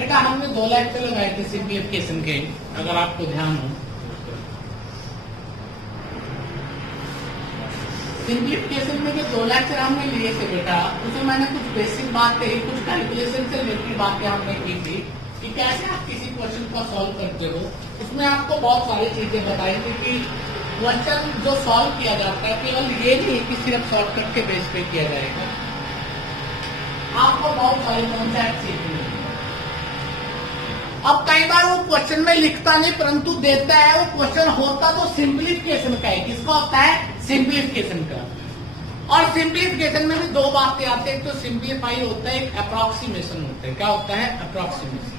बेटा हमने 2 लेक्चर लगाए थे सिंप्लीफिकेशन के, अगर आपको ध्यान हो। सिंप्लीफिकेशन में जो 2 लेक्चर हमने लिए थे बेटा, उसमें मैंने कुछ बेसिक बातें, कुछ कैलकुलेशन से रिलेटेड बातें हमने की थी कि कैसे आप किसी क्वेश्चन को सॉल्व करते हो। उसमें आपको बहुत सारी चीजें बताई थी कि क्वेश्चन जो सॉल्व किया जाता है केवल ये नहीं कि सिर्फ शॉर्टकट के बेस पे किया जाएगा, आपको बहुत सारे कॉन्सेप्ट सीखने हैं। अब कई बार वो क्वेश्चन में लिखता नहीं परंतु देता है, वो क्वेश्चन होता तो सिंप्लीफिकेशन का है। किसका होता है? सिंप्लीफिकेशन का। और सिंप्लीफिकेशन में भी 2 बातें आती है, एक तो सिंप्लीफाई होता है, एक अप्रोक्सीमेशन होता है। क्या होता है? अप्रोक्सीमेशन।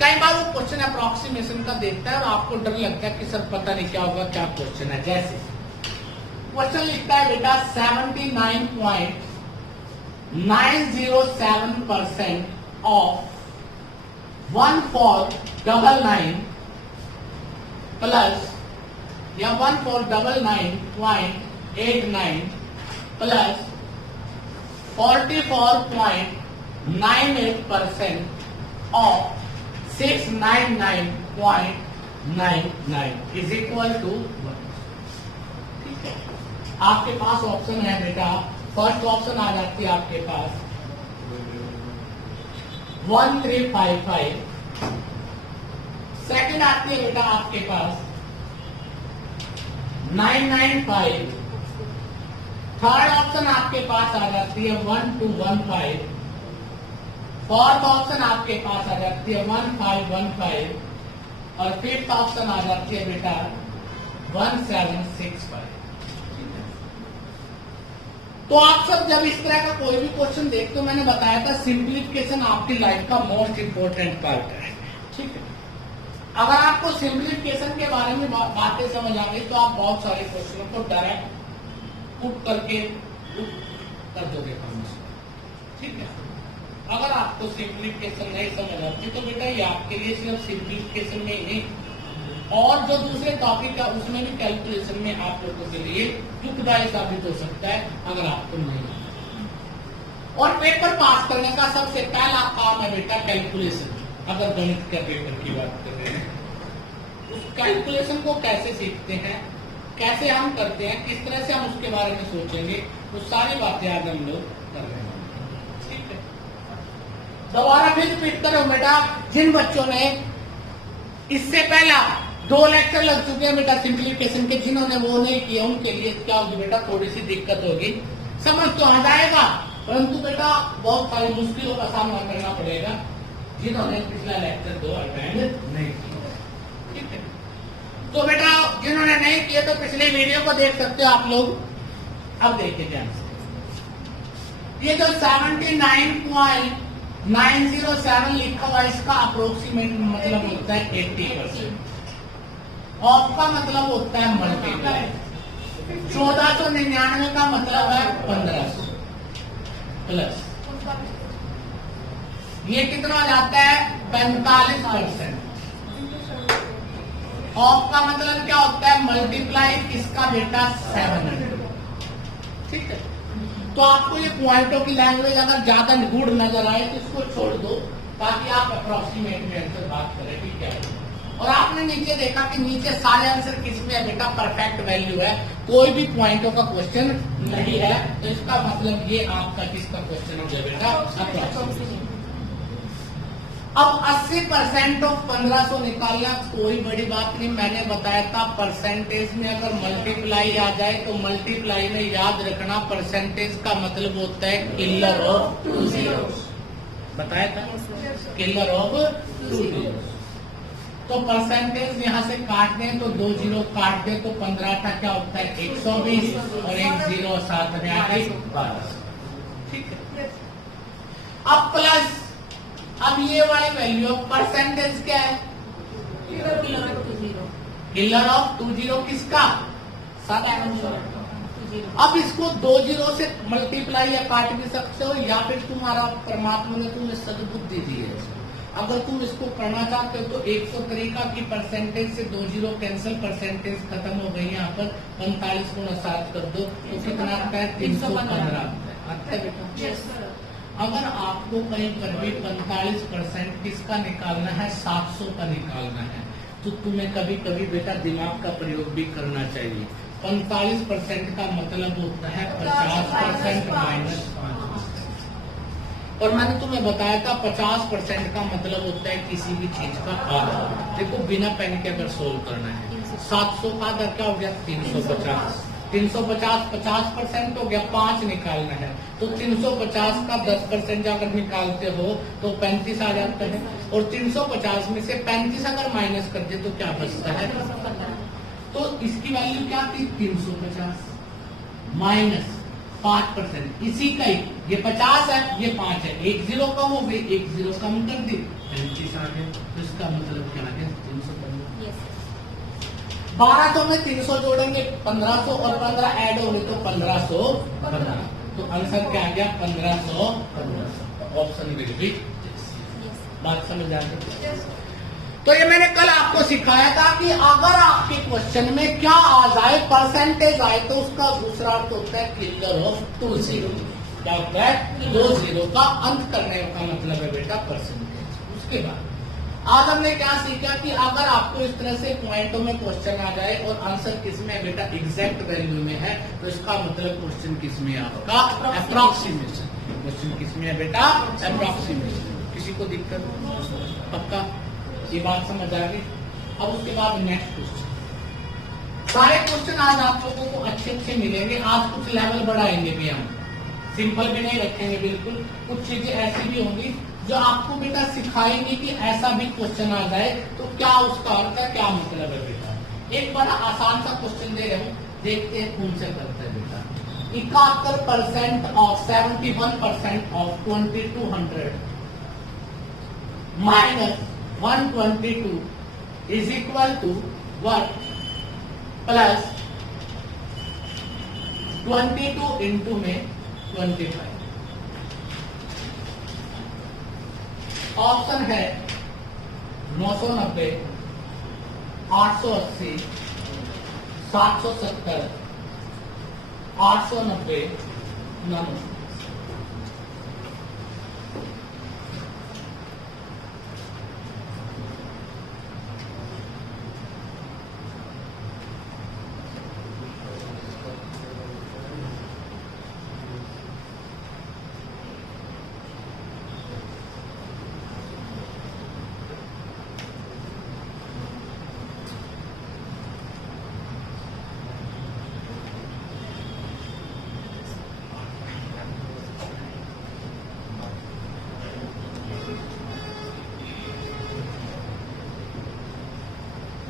कई बार वो क्वेश्चन अप्रोक्सीमेशन का देता है और आपको डर लगता है कि सर पता नहीं क्या होगा, क्या क्वेश्चन है। जैसे क्वेश्चन लिखता है बेटा 79.907% ऑफ 1499 प्लस या 1499.89 plus 44.98% of 699.99 is equal to 1। ठीक है, आपके पास ऑप्शन है बेटा। फर्स्ट ऑप्शन आ जाती है आपके पास 1355, सेकंड आती है बेटा आपके पास 995, थर्ड ऑप्शन आपके पास आ जाती है 1215, फोर्थ ऑप्शन आपके पास आ जाती है 1515 और फिफ्थ ऑप्शन आ जाती है बेटा 1765। तो आप सब जब इस तरह का कोई भी क्वेश्चन देखते हो, मैंने बताया था सिंप्लीफिकेशन आपकी लाइफ का मोस्ट इंपोर्टेंट पार्ट है। ठीक है, अगर आपको सिंप्लीफिकेशन के बारे में बातें समझ आ गई तो आप बहुत सारे क्वेश्चनों को डायरेक्ट पुट करके कर दोगे काम। ठीक है, अगर आपको सिंप्लीफिकेशन नहीं समझ आती तो बेटा ये आपके लिए सिर्फ सिंप्लीफिकेशन में ही नहीं और जो दूसरे टॉपिक है उसमें भी कैलकुलेशन में आप लोगों के लिए दुखदायी साबित हो सकता है अगर आपको नहीं आता। और पेपर पास करने का सबसे पहला काम है बेटा कैलकुलेशन। अगर गणित के पेपर की बात कर रहे हैं, उस कैलकुलेशन को कैसे सीखते हैं, कैसे हम करते हैं, किस तरह से हम उसके बारे में सोचेंगे, वो सारी बातें आज हम लोग कर रहे हैं। ठीक है, दोबारा फिर रिपीट करो बेटा। जिन बच्चों ने इससे पहला 2 लेक्चर लग चुके हैं बेटा सिंप्लीफिकेशन के, जिन्होंने वो नहीं किया उनके लिए क्या होगी बेटा, थोड़ी सी दिक्कत होगी। समझ तो आ जाएगा परंतु बेटा बहुत सारी मुश्किलों का सामना करना पड़ेगा जिन्होंने पिछला लेक्चर 2 अटेंड नहीं किया। ठीक है, तो बेटा जिन्होंने नहीं किया तो पिछले वीडियो को देख सकते हो आप लोग। अब देखिए ध्यान से, ये जो 79.907 लिखा हुआ है इसका अप्रोक्सीमेट मतलब होता है 80%। ऑफ का मतलब होता है मल्टीप्लाई। 1499 का मतलब है 1500 प्लस ये कितना हो जाता है 45%। ऑफ का मतलब क्या होता है मल्टीप्लाई इसका बेटा 700। ठीक है, तो आपको ये पॉइंटों की लैंग्वेज अगर ज्यादा गूढ़ नजर आए तो इसको छोड़ दो ताकि आप अप्रोक्सीमेट में आंसर बात करें। ठीक है, और आपने नीचे देखा कि नीचे सारे आंसर किसमें है बेटा, परफेक्ट वैल्यू है, कोई भी पॉइंटों का क्वेश्चन नहीं है। तो इसका मतलब ये आपका किसका क्वेश्चन हो गया बेटा, अप्रोक्सीमेट। अब 80% ऑफ 1500 निकालना कोई बड़ी बात नहीं। मैंने बताया था परसेंटेज में अगर मल्टीप्लाई आ जाए तो मल्टीप्लाई में याद रखना परसेंटेज का मतलब होता है किलर ऑफ 2 zeros। बताया था किलर ऑफ 2 zeros। तो परसेंटेज यहाँ से काट दें तो 2 जीरो काट दें तो 15 का क्या होता है 120 और 1 जीरो साथ में आगे 12। ठीक है, अब प्लस अब ये वाली वैल्यू ऑफ परसेंटेज क्या है, किलर ऑफ 2 जीरो किसका, 7। अब इसको 2 जीरो से मल्टीप्लाई या काट भी सकते हो या फिर तुम्हारा परमात्मा ने तुम्हें सद्बुद्धि दी है। अगर तुम इसको करना चाहते हो तो 100 तरीका की परसेंटेज से 2 जीरो कैंसिल, परसेंटेज खत्म हो गई। यहाँ पर 45 गुणा 7 कर दो तो कितना आता है 315 आता है बेटा। अगर आपको कहीं पर भी 45% किसका निकालना है, 700 का निकालना है, तो तुम्हें कभी कभी बेटा दिमाग का प्रयोग भी करना चाहिए। 45% का मतलब होता है 50% माइनस 5%। और मैंने तुम्हें बताया था 50% का मतलब होता है किसी भी चीज का आधा। देखो बिना पेन के अगर सोल्व करना है, 700 का आधा क्या हो गया, 350। 350 50% हो गया, 5 निकालना है तो 350 का 10% अगर निकालते हो तो 35 आ जाता है। और 350 में से 35 अगर माइनस कर दे तो क्या बचता है, तो इसकी वैल्यू क्या थी, 350 माइनस 5%। इसी का ही ये 50 है, ये 5 है, एक जीरो कम हो गई, एक जीरो कम कर दी, 35 आ गया। तो इसका मतलब क्या आ गया, 315। 1200 में 300 जोड़ेंगे 1500 और 15 ऐड होंगे तो 1515। तो आंसर क्या आ गया, 1515। Option will be. बात समझ आ गई। तो ये मैंने कल आपको सिखाया था कि अगर आपके क्वेश्चन में क्या आ जाए, परसेंटेज आए, तो उसका दूसरा अर्थ होता है किलर ऑफ 2 जीरो। क्या होता है, 2 जीरो का अंत करने का मतलब है बेटा परसेंटेज। उसके बाद आज हमने क्या सीखा कि अगर आपको इस तरह से पॉइंटों में क्वेश्चन आ जाए और आंसर किसमें है बेटा, एग्जैक्ट वैल्यू में है, तो इसका मतलब क्वेश्चन किसमें है आपका, अप्रोक्सीमेशन। क्वेश्चन किसमें है बेटा, अप्रोक्सीमेशन। किसी को दिक्कत, पक्का ये बात समझ आ गई। अब उसके बाद नेक्स्ट क्वेश्चन। सारे क्वेश्चन आज आप लोगों को अच्छे अच्छे मिलेंगे। आज कुछ लेवल बढ़ाएंगे भी हम, सिंपल भी नहीं रखेंगे बिल्कुल। कुछ चीजें ऐसी भी होंगी जो आपको बेटा सिखाएंगे कि ऐसा भी क्वेश्चन आ जाए तो क्या उसका अर्थ है, क्या मतलब है बेटा। एक बड़ा आसान सा क्वेश्चन दे रहे हूं, देखते हैं कौन से करता है बेटा। 71% of 71% of 2200 minus 122 is equal to 1 plus 22 into में 25। ऑप्शन है 990, 880, 770, 890, 990।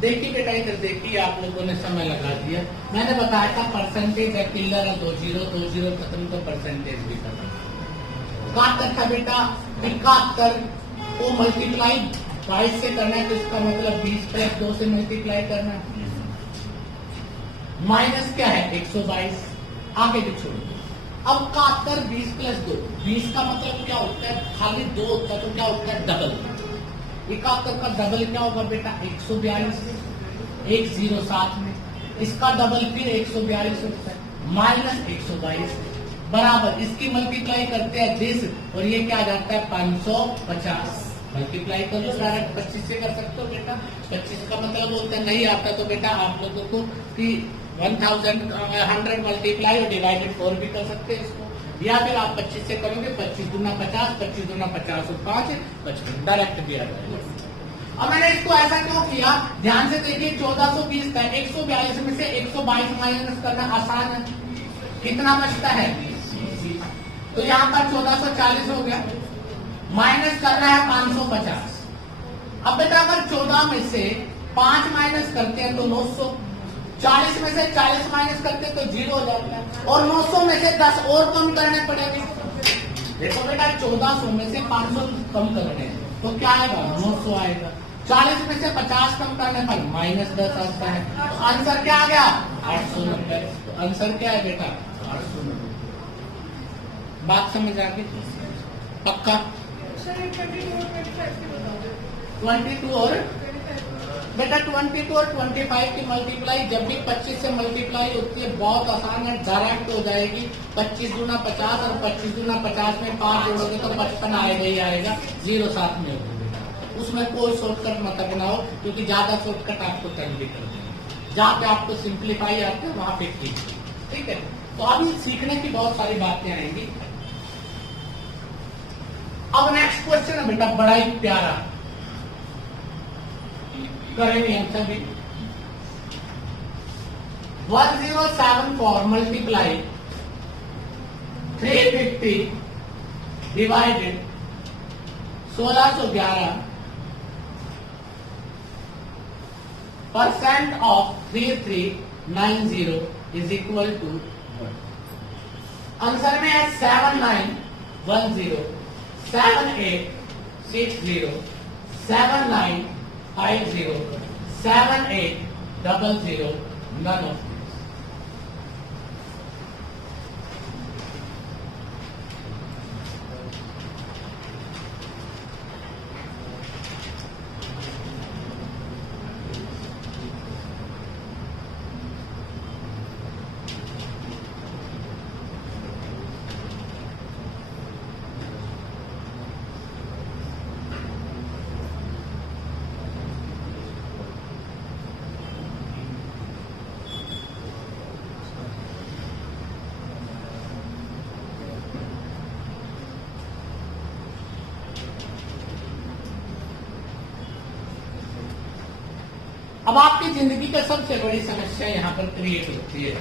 देखिए बेटा, इधर देखिए, आप लोगों ने समय लगा दिया। मैंने बताया था परसेंटेज है, किलर है 2 जीरो, 2 जीरो खत्म तो परसेंटेज भी खत्म। 71 था बेटा, 71 को मल्टीप्लाई 22 से करना है, तो इसका मतलब 20 प्लस 2 से मल्टीप्लाई करना है। माइनस क्या है, 122, आगे भी छोड़ दो। अब 71 20 प्लस 2, 20 का मतलब क्या होता है, खाली 2 होता है तो क्या होता है, डबल। 71 का डबल क्या होगा बेटा, 142, 107 में। इसका डबल फिर 142 होता है, माइनस 122 बराबर, इसकी मल्टीप्लाई करते हैं 10 और ये क्या आ जाता है 550। मल्टीप्लाई कर लो, डायरेक्ट 25 से कर सकते हो बेटा। 25 का मतलब होता है, नहीं आता तो बेटा आप लोगों को कि 100 मल्टीप्लाई और डिवाइडेड 4 भी कर सकते हैं इसको, या फिर आप 25 से करोगे, 25 दूना 50, 25 दूना 50 और 5 55, डायरेक्ट भी आ जाएगा। अब मैंने इसको ऐसा क्यों किया, ध्यान से देखिए। 1420 का 142 में से 122 माइनस करना आसान है, कितना बचता है, तो यहाँ पर 1440 हो गया, माइनस करना है 550। अब बेटा अगर 14 में से 5 माइनस करते हैं तो 900, 40 में से 40 माइनस करते तो 0 हो जाता है, और 900 में से 10 और कम करने पड़ेंगे। देखो बेटा 1400 में से 500 कम करने हैं तो क्या आएगा, 900 आएगा। 40 में से 50 कम करने पर -10 आता है, तो आंसर क्या आ गया, 890। तो आंसर क्या है बेटा, 890। बात समझ आ गई, पक्का। 22 और बेटा 22 और 25 की मल्टीप्लाई जब भी 25 से मल्टीप्लाई होती है बहुत आसान है, डायरेक्ट हो जाएगी। 25 दूना 50 और 25 दूना 50 में 5 जोड़ोगे तो 55 आएगा ही आएगा, 0 साथ में होगा। उसमें कोई शॉर्टकट मत बनाओ, क्योंकि ज्यादा शॉर्टकट आपको टर्न भी कर देंगे। जहाँ पे आपको सिंप्लीफाई आते हैं वहां पे कीजिए, ठीक है। तो अभी सीखने की बहुत सारी बातें आएंगी। अब नेक्स्ट क्वेश्चन है बेटा बड़ा ही प्यारा, करेंगे हम सभी। 107 multiply 350 divided 1611 % of 3390 is equal to, answer में है 7910 7860 7950 7800 none of these. अब आपकी जिंदगी का सबसे बड़ी समस्या यहाँ पर क्रिएट होती है,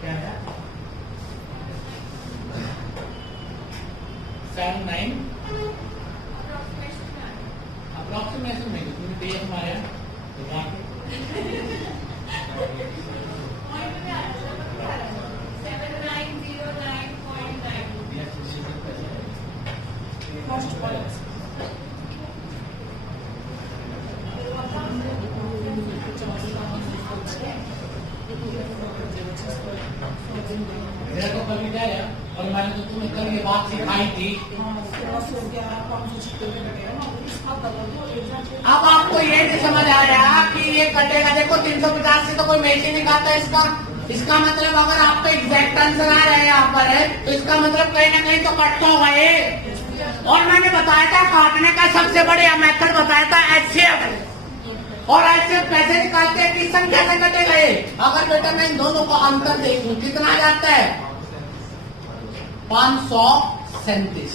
क्या है? 79 अप्रोक्सीमेशन में तुमने दिया हमारे मेरा तो कभी गया और मैंने तो तुम्हें कल ये बात सिखाई थी। अब आपको ये नहीं समझ आ रहा कि ये कटेगा। देखो 350 से तो कोई मैच ही नहीं खाता इसका मतलब अगर आपका एग्जैक्ट आंसर आ रहा है यहाँ पर है तो इसका मतलब कहीं ना कहीं तो कटता होगा ये। और मैंने बताया था काटने का सबसे बढ़िया मेथड बताया था HCF, और ऐसे पैसे निकालते हैं किस संख्या से कटेगा ये। अगर बेटा मैं इन दोनों को अंतर देखूं कितना जाता है 537।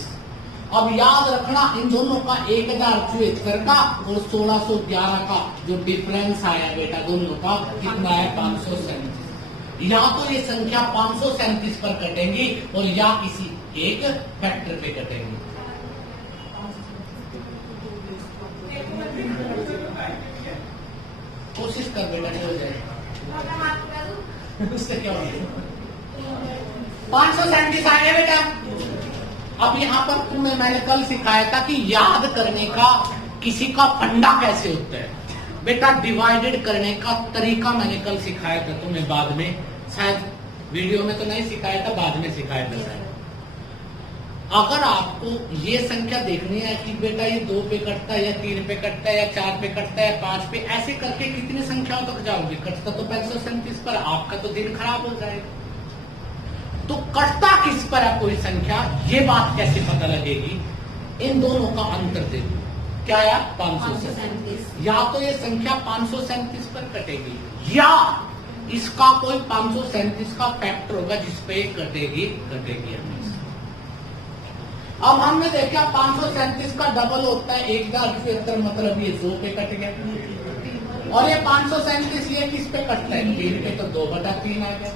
अब याद रखना इन दोनों का 1074 का और 1611 का जो डिफरेंस आया बेटा दोनों का कितना है 537। या तो ये संख्या 537 पर कटेंगी और या किसी एक फैक्टर पे कटेंगी। कोशिश कर बेटा नहीं हो जाए उससे क्या होगा। 537 आ गया बेटा। अब यहाँ पर तुम्हें मैंने कल सिखाया था कि याद करने का किसी का फंडा कैसे होता है। बेटा डिवाइडेड करने का तरीका मैंने कल सिखाया था तुम्हें, बाद में शायद वीडियो में तो नहीं सिखाया था, बाद में सिखाया था शायद। अगर आपको ये संख्या देखनी है कि बेटा ये 2 पे कटता है या 3 पे कटता है या 4 पे कटता है 5 पे, ऐसे करके कितनी संख्याओं तक जाओगे? कटता तो 537 पर, आपका तो दिन खराब हो जाएगा। तो कटता किस पर है कोई संख्या, ये बात कैसे पता लगेगी? इन दोनों का अंतर देखो, क्या है 537। या तो ये संख्या 537 पर कटेगी या इसका कोई 537 का फैक्टर होगा जिसपे कटेगी हमेशा। अब हमने देखा 537 का डबल होता है 1074, मतलब ये 2 पे कट गया। और ये 537 ये किस पे कटता है 3 पे, तो 2/3 आ गया।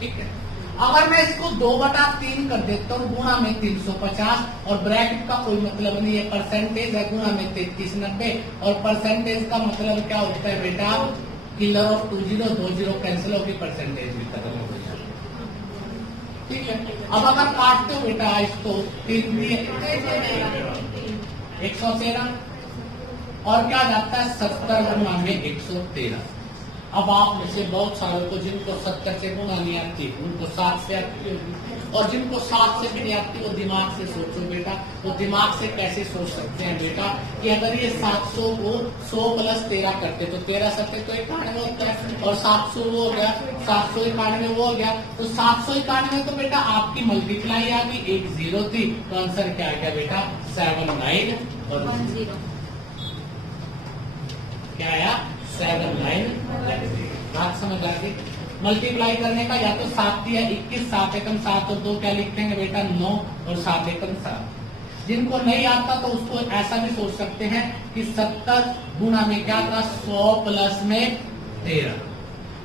ठीक है, अगर मैं इसको 2/3 कर देता हूँ गुणा में 350, और ब्रैकेट का कोई मतलब नहीं है, परसेंटेज है, गुणा में 3390। और परसेंटेज का मतलब क्या होता है बेटा, किलर ऑफ 2 कैंसिल होगी, परसेंटेज भी खत्म हो गई। ठीक है, अब अगर काटते हो बेटा इसको 113 और क्या जाता है 70 गुणा में 113। अब आप में से बहुत सारों को जिनको 70 से गुणा नहीं आती उनको 7 से आती होगी, और जिनको 7 से भी नहीं आती वो दिमाग से सोचो बेटा। वो दिमाग से कैसे सोच सकते हैं बेटा कि अगर ये 700 को 100 प्लस 13 करते तो 13 सत्ते तो 91 होता है, और 700 वो हो गया, 791 वो हो गया, तो 791 तो बेटा आपकी मल्टीप्लाई आ गई, एक 0 थी, तो आंसर क्या आ गया बेटा 7910। क्या आया 7910। बात समझ आ गई। मल्टीप्लाई करने का या तो 7 दिया 21, 7 एकम 7 और 2 क्या लिखेंगे बेटा 9 और 7 एकम 7। जिनको नहीं आता तो उसको ऐसा भी सोच सकते हैं कि 70 गुणा में क्या था 100 प्लस में 13,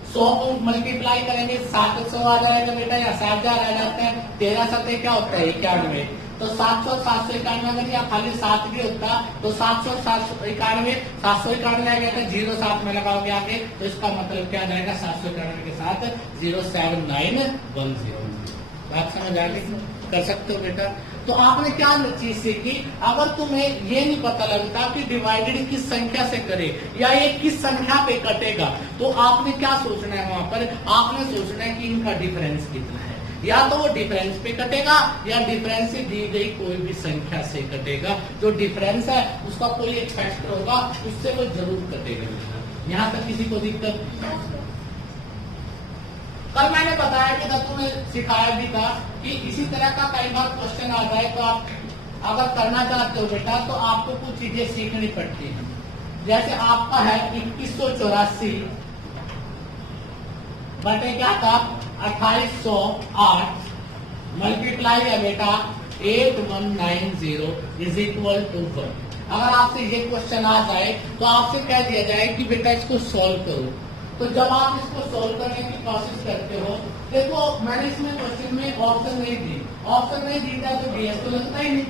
100 को मल्टीप्लाई करेंगे 700 आ जाएगा बेटा या 7000 आ जाता है, 13 सत्ते क्या होता है 91, तो 700 और 791 अगर या खाली 7 भी होता तो 700 और 791 791 आ गया था, 0 7 में लगाओगे आगे, तो इसका मतलब क्या आ जाएगा 791 के साथ 07910। बात समझ आ गई? कर सकते हो बेटा। तो आपने क्या चीज सीखी, अगर तुम्हें ये नहीं पता लगता कि डिवाइडेड किस संख्या से करे या ये किस संख्या पे कटेगा, तो आपने क्या सोचना है वहां पर, आपने सोचना है कि इनका डिफरेंस कितना है, या तो वो डिफरेंस पे कटेगा या डिफरेंस से दी गई कोई भी संख्या से कटेगा। जो डिफरेंस है उसका कोई एक फैक्टर होगा, उससे वो जरूर कटेगा। यहाँ तक किसी को दिक्कत? कल मैंने बताया कि दत्तू ने सिखाया भी था कि इसी तरह का कई बार क्वेश्चन आ जाए तो आप अगर करना चाहते हो बेटा तो आपको कुछ चीजें सीखनी पड़ती हैं। जैसे आपका है 2184 बटे क्या था 2808 मल्टीप्लाई है बेटा 8190 इज इक्वल टू 1। अगर आपसे ये क्वेश्चन आ जाए तो आपसे कह दिया जाए कि बेटा इसको सॉल्व करो, तो जब आप इसको सॉल्व करने की कोशिश करते हो, देखो मैंने इसमें क्वेश्चन में ऑप्शन नहीं दी, ऑप्शन नहीं दी था तो डीएस तो लगता ही नहीं,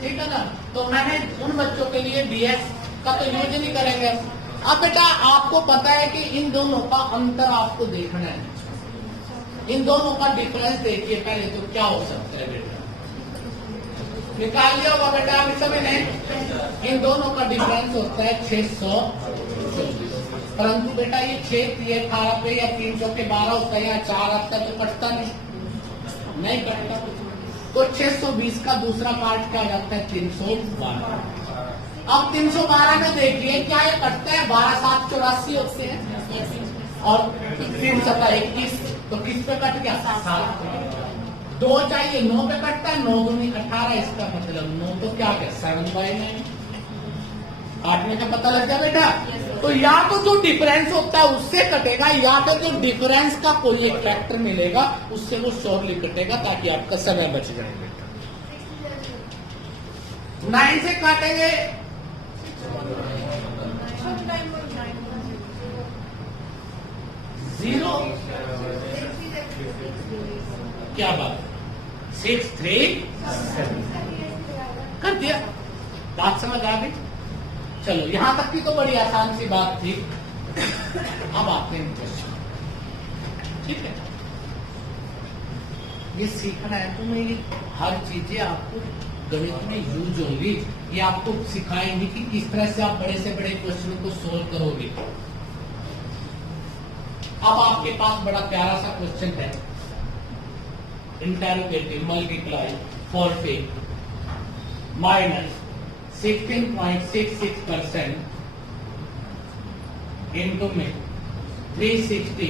ठीक है ना। तो मैंने उन बच्चों के लिए डीएस का तो यूज नहीं करेंगे। अब बेटा आपको पता है कि इन दोनों का अंतर आपको देखना है, इन दोनों का डिफरेंस देखिए पहले तो क्या हो सकता है बेटा, निकाल लिया होगा बेटा अभी सभी ने। इन दोनों का डिफरेंस होता है 624, परंतु बेटा ये 6 18 पे या 300 के 12 होता है या 4 आता है तो कटता नहीं कटता। तो 620 का दूसरा पार्ट क्या जाता है 312। अब 312 में देखिए क्या ये कटता है 12 7 84 होते हैं और 3 7 21, तो किस पे कट गया 7। 2 चाहिए 9 पे कटता है, 9 दूनी 18, इसका मतलब 9 तो क्या गया 7/9। काटने का पता लग गया बेटा। तो या तो जो डिफरेंस होता है उससे कटेगा या तो जो डिफरेंस का कोई एक फैक्टर मिलेगा उससे वो श्योरली कटेगा, ताकि आपका समय बच जाए बेटा। 9 से काटेंगे 0, क्या बात 6 3 7 कर दिया। बात समझ आ गई? चलो यहां तक की तो बड़ी आसान सी बात थी। अब आते हैं क्वेश्चन, ठीक है। ये सीखना है तुम्हें, ये हर चीजें आपको गणित में यूज होंगी, ये आपको सिखाएंगे कि किस तरह से आप बड़े से बड़े क्वेश्चन को सोल्व करोगे। अब आपके पास बड़ा प्यारा सा क्वेश्चन है, interrogative multiply forfeit minus 16.66% into में 360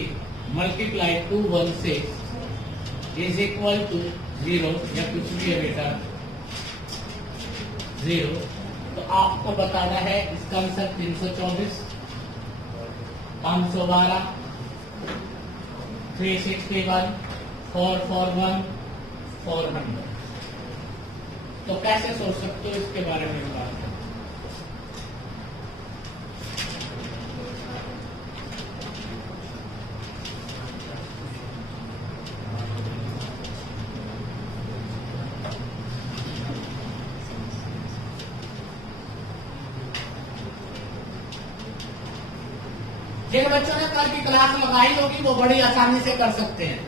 multiply 216 is equal to 0 या कुछ भी है बेटा 0। तो आपको बताना है इसका आंसर 324, 512, 361, 441, 400। तो कैसे सोच सकते हो इसके बारे में बात करें। जिन बच्चों ने कल की क्लास लगाई होगी वो बड़ी आसानी से कर सकते हैं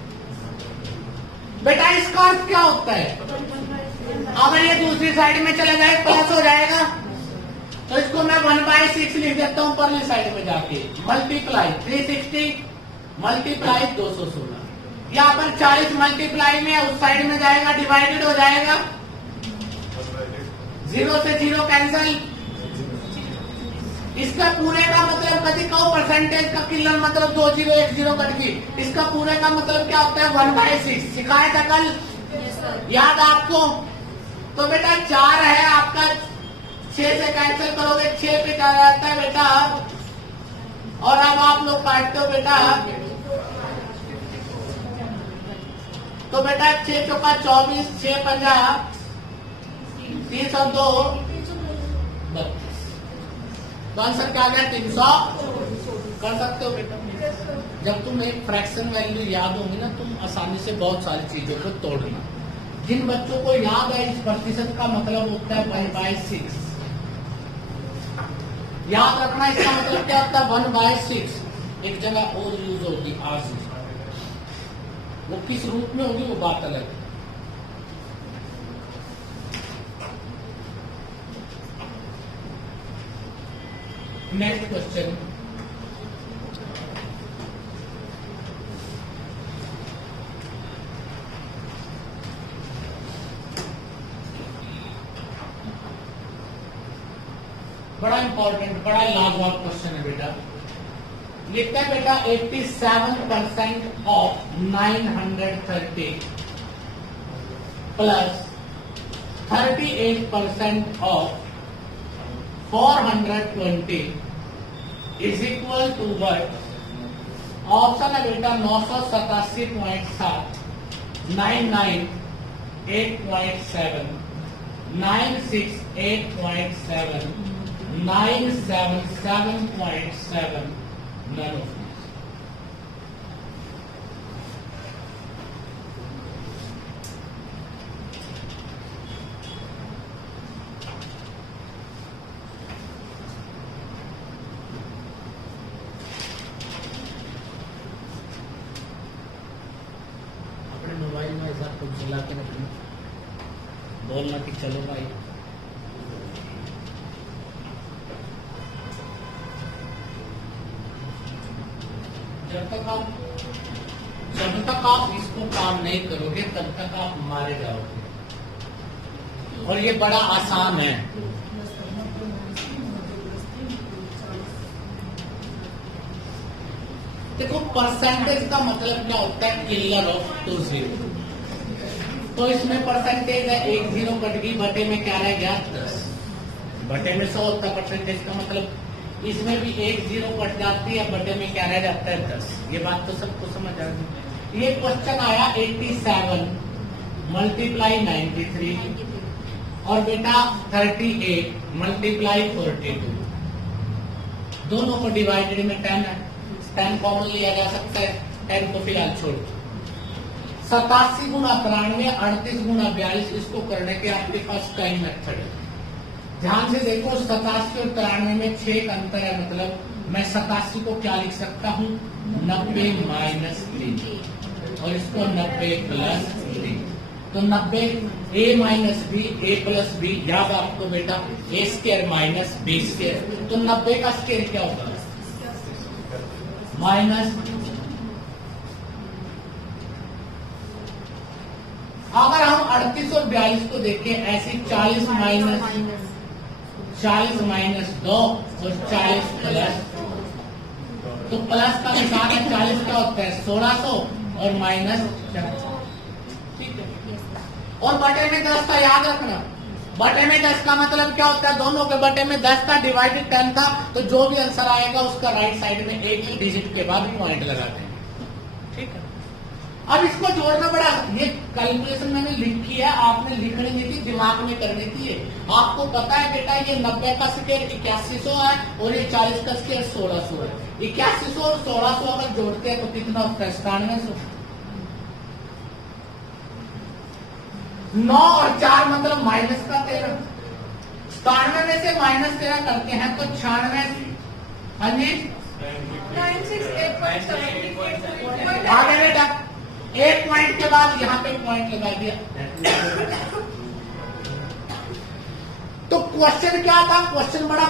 बेटा। इसका अर्थ क्या होता है, अगर ये दूसरी साइड में चला जाए प्लस हो जाएगा, तो इसको मैं 1/6 लिख देता हूं परली साइड में जाके, मल्टीप्लाई 360 मल्टीप्लाई 216। यहाँ पर 40 मल्टीप्लाई में उस साइड में जाएगा, डिवाइडेड हो जाएगा, 0 से 0 कैंसल। इसका पूरे का मतलब कभी कहो परसेंटेज का किलर मतलब 2 0 1 0 कट गई। इसका पूरे का मतलब क्या होता है 1/6। सिखाया था कल, याद आपको? तो बेटा 4 है आपका, 6 से कैंसिल करोगे 6 पे क्या रहता है बेटा। और अब आप लोग काटते हो बेटा, तो बेटा 6 चौका 24, 6 50 302 32। तो आंसर क्या आ गया 300। कर सकते हो बेटा। जब तुम एक फ्रैक्शन वैल्यू याद होगी ना, तुम आसानी से बहुत सारी चीजों को तोड़ना। जिन बच्चों को याद है इस प्रतिशत का मतलब होता है 1/6, याद रखना इसका मतलब क्या होता है 1/6। एक जगह और यूज होगी आज, वो किस रूप में होगी वो बात अलग है। नेक्स्ट क्वेश्चन, बड़ा इंपॉर्टेंट, बड़ा लाजवाब क्वेश्चन है बेटा। लिखता है बेटा 87% of 930 plus 38% of 420 is equal to what? Option है बेटा 987.7, 99, 8.7, 968.7, 977.7, none of these. अपने मोबाइल में ऐसा कुछ चला के रखना, बोलना कि चलो भाई। जब तक आप इसको काम नहीं करोगे तब तक आप मारे जाओगे। और ये बड़ा आसान है। देखो परसेंटेज का मतलब क्या होता है किलर ऑफ 2 0। तो इसमें परसेंटेज है 1 0 कट गई, बटे में क्या रह गया 10, बटे में 100 होता है परसेंटेज का मतलब। इसमें भी 1 0 कट जाती है, बटे में क्या रह जाता है 10। ये बात तो सबको समझ आ गई। ये क्वेश्चन आया 87 मल्टीप्लाई 93 और बेटा 38 मल्टीप्लाई 42। दोनों को डिवाइडेड में 10 है, 10 कॉमन लिया जा सकता है, 10 को फिलहाल छोड़। 87 गुणा 93, 38 गुणा 42, इसको करने के आपके पास कई मेथड है। ध्यान से देखो 87 और 93 में 6 का अंतर है, मतलब मैं 87 को क्या लिख सकता हूँ 90 माइनस 3 और इसको 90 प्लस 3। तो 90 a minus B, a plus B, याद आपको बेटा a square minus B square. तो 90 का स्क्वायर क्या होगा माइनस। अगर हम 38 और 42 को देखें ऐसे 40 माइनस 2 और 40 प्लस, तो प्लस का निशान है 40 का होता है 1600 और माइनस 400। ठीक है। और बटे में 10 का याद रखना, बटे में 10 का मतलब क्या होता है दोनों के बटे में 10 था, डिवाइडेड 10 था, तो जो भी आंसर आएगा उसका राइट साइड में एक ही डिजिट के बाद पॉइंट लगा देंगे। ठीक है। अब इसको जोड़ना बड़ा, ये कैलकुलेशन मैंने लिखी है, आपने लिखनी नहीं थी, दिमाग में करनी थी। आपको पता है बेटा ये 90 का स्क्वायर 8100 है और ये 40 का स्क्वायर 1600 है। 8100 और 1600 अगर जोड़ते हैं तो कितना होता है 9700। 9 और 4 मतलब माइनस का 13। 97 में से माइनस 13 करते हैं तो 96। हाँ जी आगे बेटा 1 पॉइंट के बाद यहाँ पे पॉइंट लगा दिया। तो क्वेश्चन क्या था? क्वेश्चन बड़ा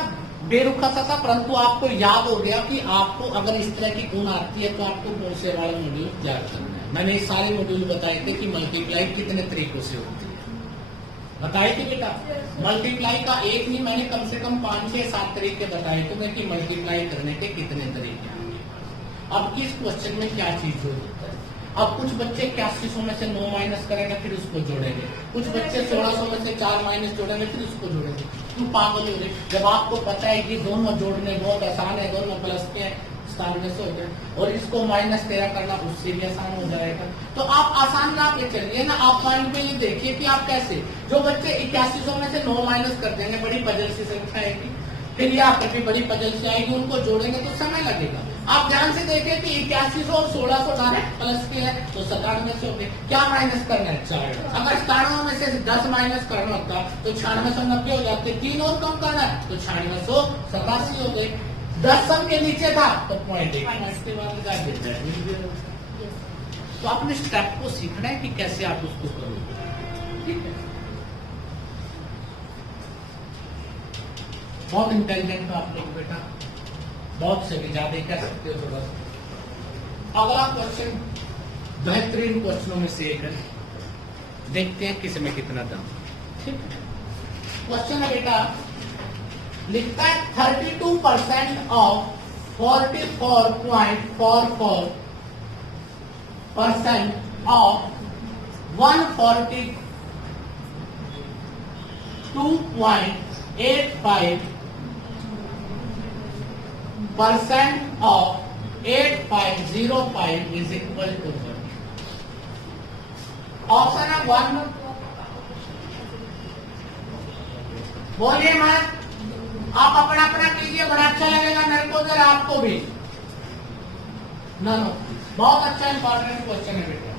बेरुखा सा था, परंतु आपको याद हो गया कि आपको अगर इस तरह की गुण आती है तो आपको कौन से वाला मॉड्यूल याद करना है। मैंने ये सारे मॉड्यूल बताए थे कि मल्टीप्लाई कितने तरीकों से होती है, बताए थे बेटा। मल्टीप्लाई का एक नहीं, मैंने कम से कम 5, 6, 7 तरीके बताए थे कि मल्टीप्लाई करने के कितने तरीके होंगे। अब इस क्वेश्चन में क्या चीज हो जाता है? अब कुछ बच्चे 8100 में से 9 माइनस करेंगे फिर उसको जोड़ेंगे, कुछ बच्चे 1600 में से 4 माइनस जोड़ेंगे फिर उसको जोड़ेंगे। तुम पागल हो रहे जब आपको पता है कि दोनों जोड़ने बहुत आसान है, दोनों प्लस के 97 हो गए और इसको -13 करना उससे भी आसान हो जाएगा। तो आप आसान ना पे चलिए ना, आप पॉइंट पे ये देखिए कि आप कैसे, जो बच्चे 8100 में से 9 माइनस कर देंगे, बड़ी पजल सी संख्या आएगी, फिर यहाँ पर भी बड़ी पजल से आएगी, उनको जोड़ेंगे तो समय लगेगा। आप ध्यान से देखें कि 8100 और 1600 डायरेक्ट प्लस के है तो 97 से हो गए, क्या माइनस करना है 4। अगर 97 में से 10 माइनस करना होता तो 9690 हो जाते, 3 और कम करना है तो 9687 हो गए। 10 सम के नीचे था तो पॉइंट के बाद तो आपने स्टेप को सीखना है कि कैसे आप उसको करोगे, ठीक है। बहुत इंटेलिजेंट हो आप लोग बेटा, बहुत से भी ज्यादा कह सकते हो थोड़ा सा। अगला क्वेश्चन बेहतरीन क्वेश्चनों में से एक है, देखते हैं किस में कितना दम, ठीक है। क्वेश्चन है बेटा, लिखता है 32% of 44.44% of 142.85% of 8505 is equal to 1. Option है 1, बोलिए मत, आप अपना अपना कीजिए, बड़ा अच्छा लगेगा मेरे को और आपको भी। नो, बहुत अच्छा इंपॉर्टेंट क्वेश्चन है बेटा।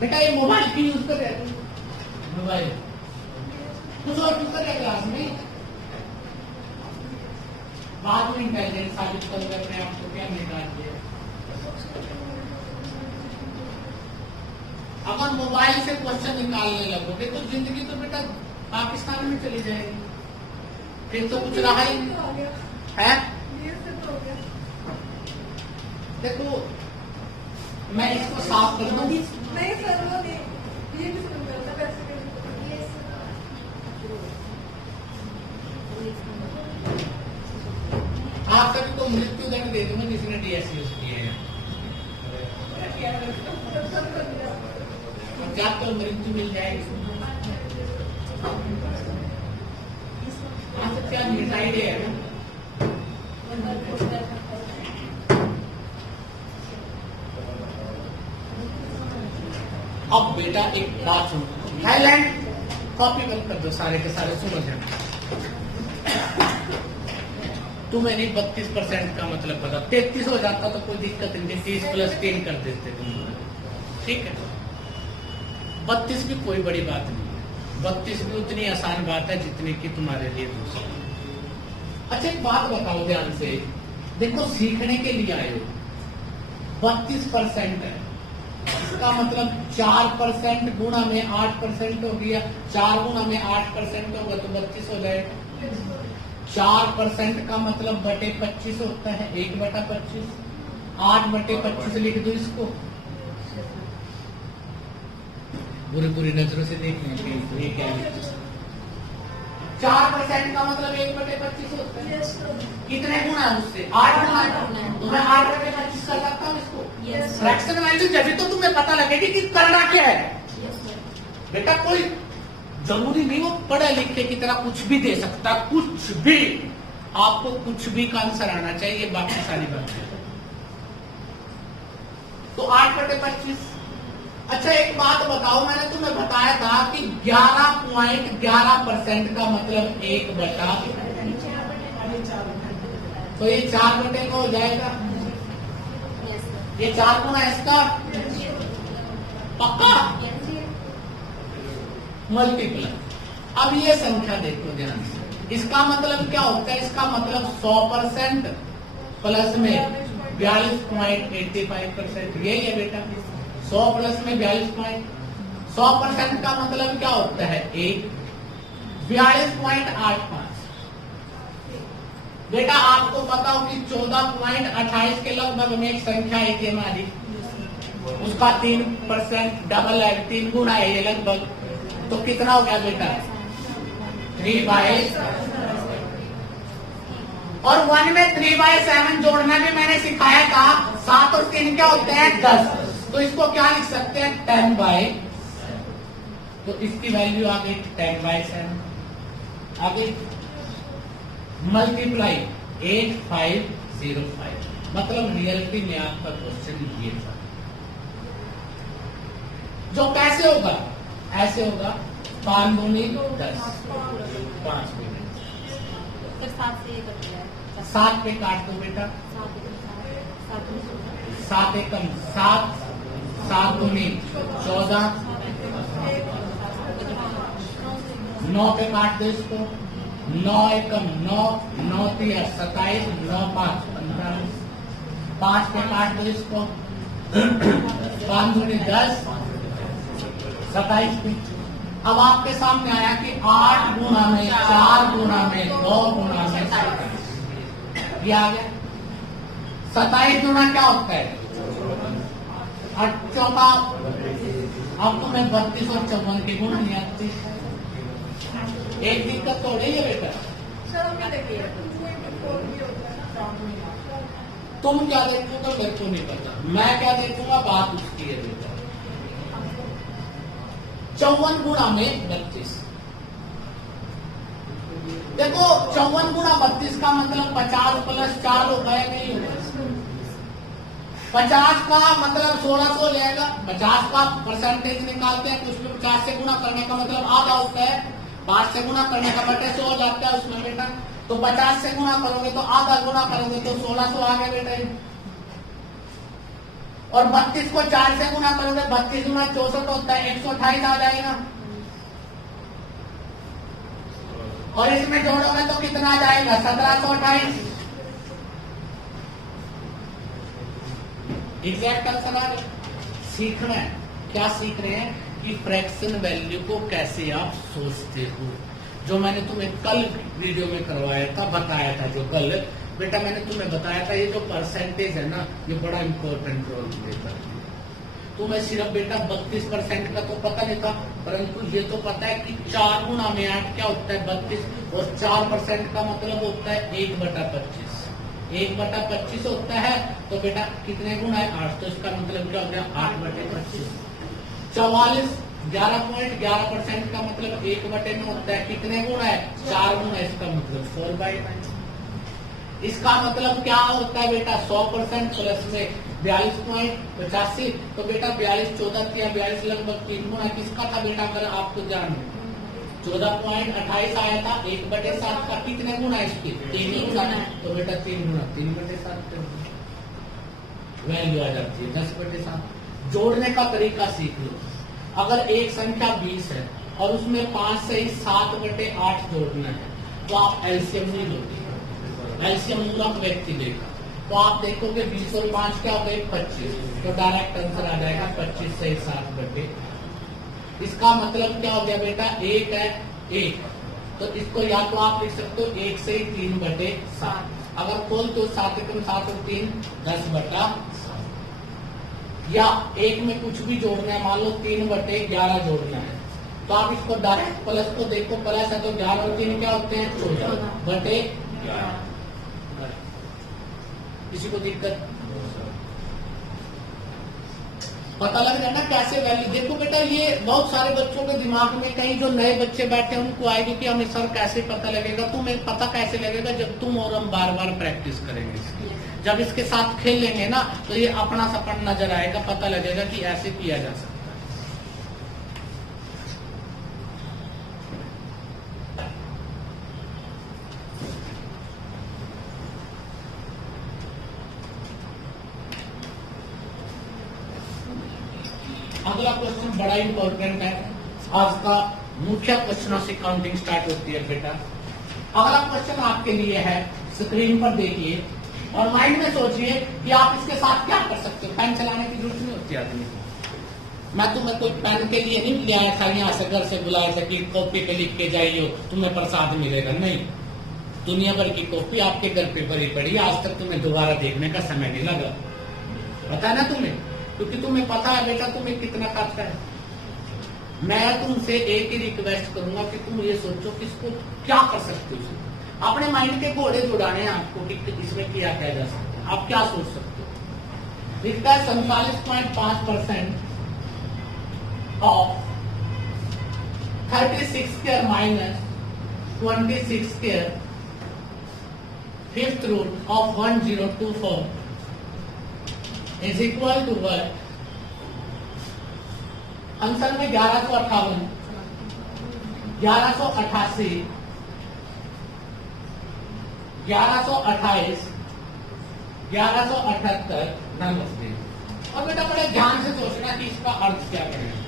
बेटा ये मोबाइल क्यों यूज कर रहे हैं? मोबाइल कुछ और यूज कर रहे हैं क्लास में, बाद में इंटेलिजेंस साबित करोगे अपने आप को, क्या निकाल दिया। अगर मोबाइल से क्वेश्चन निकालने लगोगे तो जिंदगी तो बेटा पाकिस्तान में चली जाएगी, फिर तो कुछ रहा ही नहीं है। देखो मैं इसको साफ कर दूं, नहीं सर वो नहीं, ये भी सुन रहा था वैसे आप सभी को मृत्यु दंड दे दूंगा जिसने डीएस यूज किए हैं, जाकर मृत्यु मिल जाएगी। क्या मिसाइड है ना, अब बेटा एक बात सुनो, थाईलैंड कॉपी बंद कर दो सारे के सारे, सुनो जाना। तुम्हें नहीं 32% का मतलब पता, 33 हो जाता तो कोई दिक्कत नहीं, 30 + 3 कर देते तुम, ठीक है। 32 भी कोई बड़ी बात नहीं है, 32 भी उतनी आसान बात है जितनी कि तुम्हारे लिए दूसरी। अच्छा एक बात बताओ ध्यान से, देखो सीखने के लिए आए हो, 32% है, इसका मतलब 4% गुणा में 8% हो गया, 4 गुणा में 8% होगा तो 32 हो जाएगा। 4% का मतलब बटे 25 होता है, 1/25, 8/25 लिख दो इसको, पूरी पूरी नजरों से देखना है कि ये क्या है। 4% का मतलब 1/25 होता है। Yes, sir. कितने गुना है उससे? 8 गुना है। तो मैं 8/25 कर सकता हूँ इसको। Yes, sir. फ्रैक्शन वैल्यू जब तो तुम्हें पता लगेगी कि करना क्या है। Yes, sir. बेटा कोई जरूरी नहीं वो पढ़े लिखे की तरह कुछ भी दे सकता, कुछ भी। आपको कुछ भी का आंसर आना चाहिए, बाकी सारी बातें। तो 8/25। अच्छा एक बात बताओ, मैंने तुम्हें बताया था कि 11.11% का मतलब 1/, तो ये 4/, हो जाएगा। Yes, sir. ये 4 गुना इसका पक्का Yes, sir. मल्टीप्लाई। अब ये संख्या देखो ध्यान से, इसका मतलब क्या होता है? इसका मतलब 100% प्लस में 42.85%, यही है बेटा। 100 प्लस में 42 100% का मतलब क्या होता है? 1। 42.85। बेटा आपको पता हो कि 14.28 के लगभग में एक संख्या है थी हमारी, उसका 3% डबल है, 3 गुना है ये लगभग। तो कितना हो गया बेटा? 3/, और 1 में 3/7 जोड़ना भी मैंने सिखाया था। 7 और 3 क्या होते हैं? 10। तो इसको क्या लिख सकते हैं? 10/, तो इसकी वैल्यू आ गई 10/7 आ गई। मल्टीप्लाई 8505, मतलब रियलिटी में आपका क्वेश्चन ये था। जो कैसे होगा? ऐसे होगा, 5 दूनी 10, 5 मिनट। सर 7 से ये करते हैं। 7 पे काट दो बेटा। 7 एकम 7, 7 दूनी 14, 9 पे काट दो इसको। 9 एकम 9, 9 3 27, 9 5 45, 5 पे काट दो इसको। 5 दूनी 10, 27 पे। अब आपके सामने आया कि 8 गुना में 4 गुना में 2 गुना में 27, ये आ गया। 27 गुना क्या होता है? 8 चौका। अब तुम्हें 32 और 54 की गुणा नहीं आती। एक दिक्कत तो नहीं है बेटा। सर क्या देखिए 2/4 भी होता है ना। तुम क्या देखोगे मेरे को नहीं पता, मैं क्या देखूंगा बात उसकी है बेटा। 54 गुणा में 32। देखो 54 गुणा 32 का मतलब 50 प्लस 4 होगा या नहीं होगा? 50 का मतलब 1600 हो जाएगा। 50 का परसेंटेज निकालते हैं तो उसमें 50 से गुणा करने का मतलब आधा होता है। 5 से गुणा करने का बटे 100 हो जाता है उसमें बेटा। तो 50 से गुणा करोगे तो आधा गुणा करोगे तो 1600 आ गया बेटा। और 32 को 4 से गुणा करोगे, 32 गुना 64 होता है, 128 आ जाएगा। और इसमें जोड़ोगे तो कितना आ जाएगा? 1728। एग्जैक्ट आंसर आ गया। सीखना है, क्या सीख रहे हैं कि फ्रैक्शन वैल्यू को कैसे आप सोचते हो। जो मैंने तुम्हें कल वीडियो में करवाया था, बताया था, जो कल बेटा मैंने तुम्हें बताया था, ये जो परसेंटेज है ना, ये बड़ा इंपॉर्टेंट रोल प्ले करती है। तुम्हें सिर्फ बेटा 32% का तो पता नहीं था, परंतु ये तो पता है कि 4 गुना में 8 क्या होता है? 32, और 4% का मतलब होता है 1/25। 1/25 होता है तो बेटा कितने गुना है? 8। तो इसका मतलब क्या हो गया? 8/25। 44 11.11% का मतलब 1/9 होता है, कितने गुना है? 4 गुना। इसका मतलब 4/9। इसका मतलब क्या होता है बेटा? 100% प्लस में 42.85, तो बेटा 42 14 या 42 लगभग 3 गुना किसका था बेटा? अगर आपको जान 14.28 आया था 1/7 का, कितने गुना इसकी? 3 गुना। तो बेटा 3 गुना 3/7 वैल्यू आ जाती है 10/7। जोड़ने का तरीका सीख लो। अगर एक संख्या 20 है और उसमें 5 से ही 7/8 जोड़ना है तो आप एलसीएम नहीं लोगे। एलसीएम मूलक व्यक्ति लेगा तो आप देखोगे 20 और 5 क्या हो गए? 25। तो डायरेक्ट आंसर आ जाएगा 25 से 7/। इसका मतलब क्या हो गया बेटा? 1 है 1, तो इसको या तो आप लिख सकते हो 1 से 3/7। अगर खोल तो 7 एकम 7 और 3 10/7। या एक में कुछ भी जोड़ना है, मान लो 3/11 जोड़ना है, तो आप इसको डायरेक्ट प्लस को देखो, प्लस है तो 11 और 3 क्या होते हैं 14/11। किसी को दिक्कत? पता लग जाए ना कैसे वैल्यू। देखो बेटा, ये बहुत सारे बच्चों के दिमाग में, कहीं जो नए बच्चे बैठे हैं उनको आएगी कि हमें सर कैसे पता लगेगा। तुम्हें पता कैसे लगेगा? जब तुम और हम बार बार प्रैक्टिस करेंगे इसकी। जब इसके साथ खेलेंगे ना तो ये अपना सपन नजर आएगा, पता लगेगा कि ऐसे किया जा सकता है। अगला क्वेश्चन बड़ा इंपॉर्टेंट है, आज का मुख्य क्वेश्चनों से काउंटिंग स्टार्ट होती है बेटा। अगला क्वेश्चन आपके लिए है, स्क्रीन पर देखिए और माइंड में सोचिए कि आप इसके साथ क्या कर सकते हो। पेन चलाने की जरूरत नहीं होती आदमी को। मैं तुम्हें कोई पेन के लिए नहीं ले आया था, यहाँ से घर से बुलाया था कि कॉपी पे लिख के जाइए तुम्हें प्रसाद मिलेगा, नहीं। दुनिया भर की कॉपी आपके घर पे भरी पड़ी, आज तक तुम्हें दोबारा देखने का समय नहीं लगा। पता है ना तुम्हें, क्योंकि तुम्हें पता है बेटा तुम्हें कितना खर्चा है। मैं तुमसे एक ही रिक्वेस्ट करूंगा कि तुम ये सोचो कि इसको क्या कर सकते हो। अपने माइंड के घोड़े जुड़ाने हैं आपको कि इसमें क्या किया जा सकता है। आप क्या सोच सकते हो? दिखता है 47.5% of 36 square minus 26 square fifth root of 1024 is equal to what? Answer में 1158, 1188, 1128, 1178 नमस्ते। और बेटा बड़े ध्यान से सोचना कि इसका अर्थ क्या करेगा।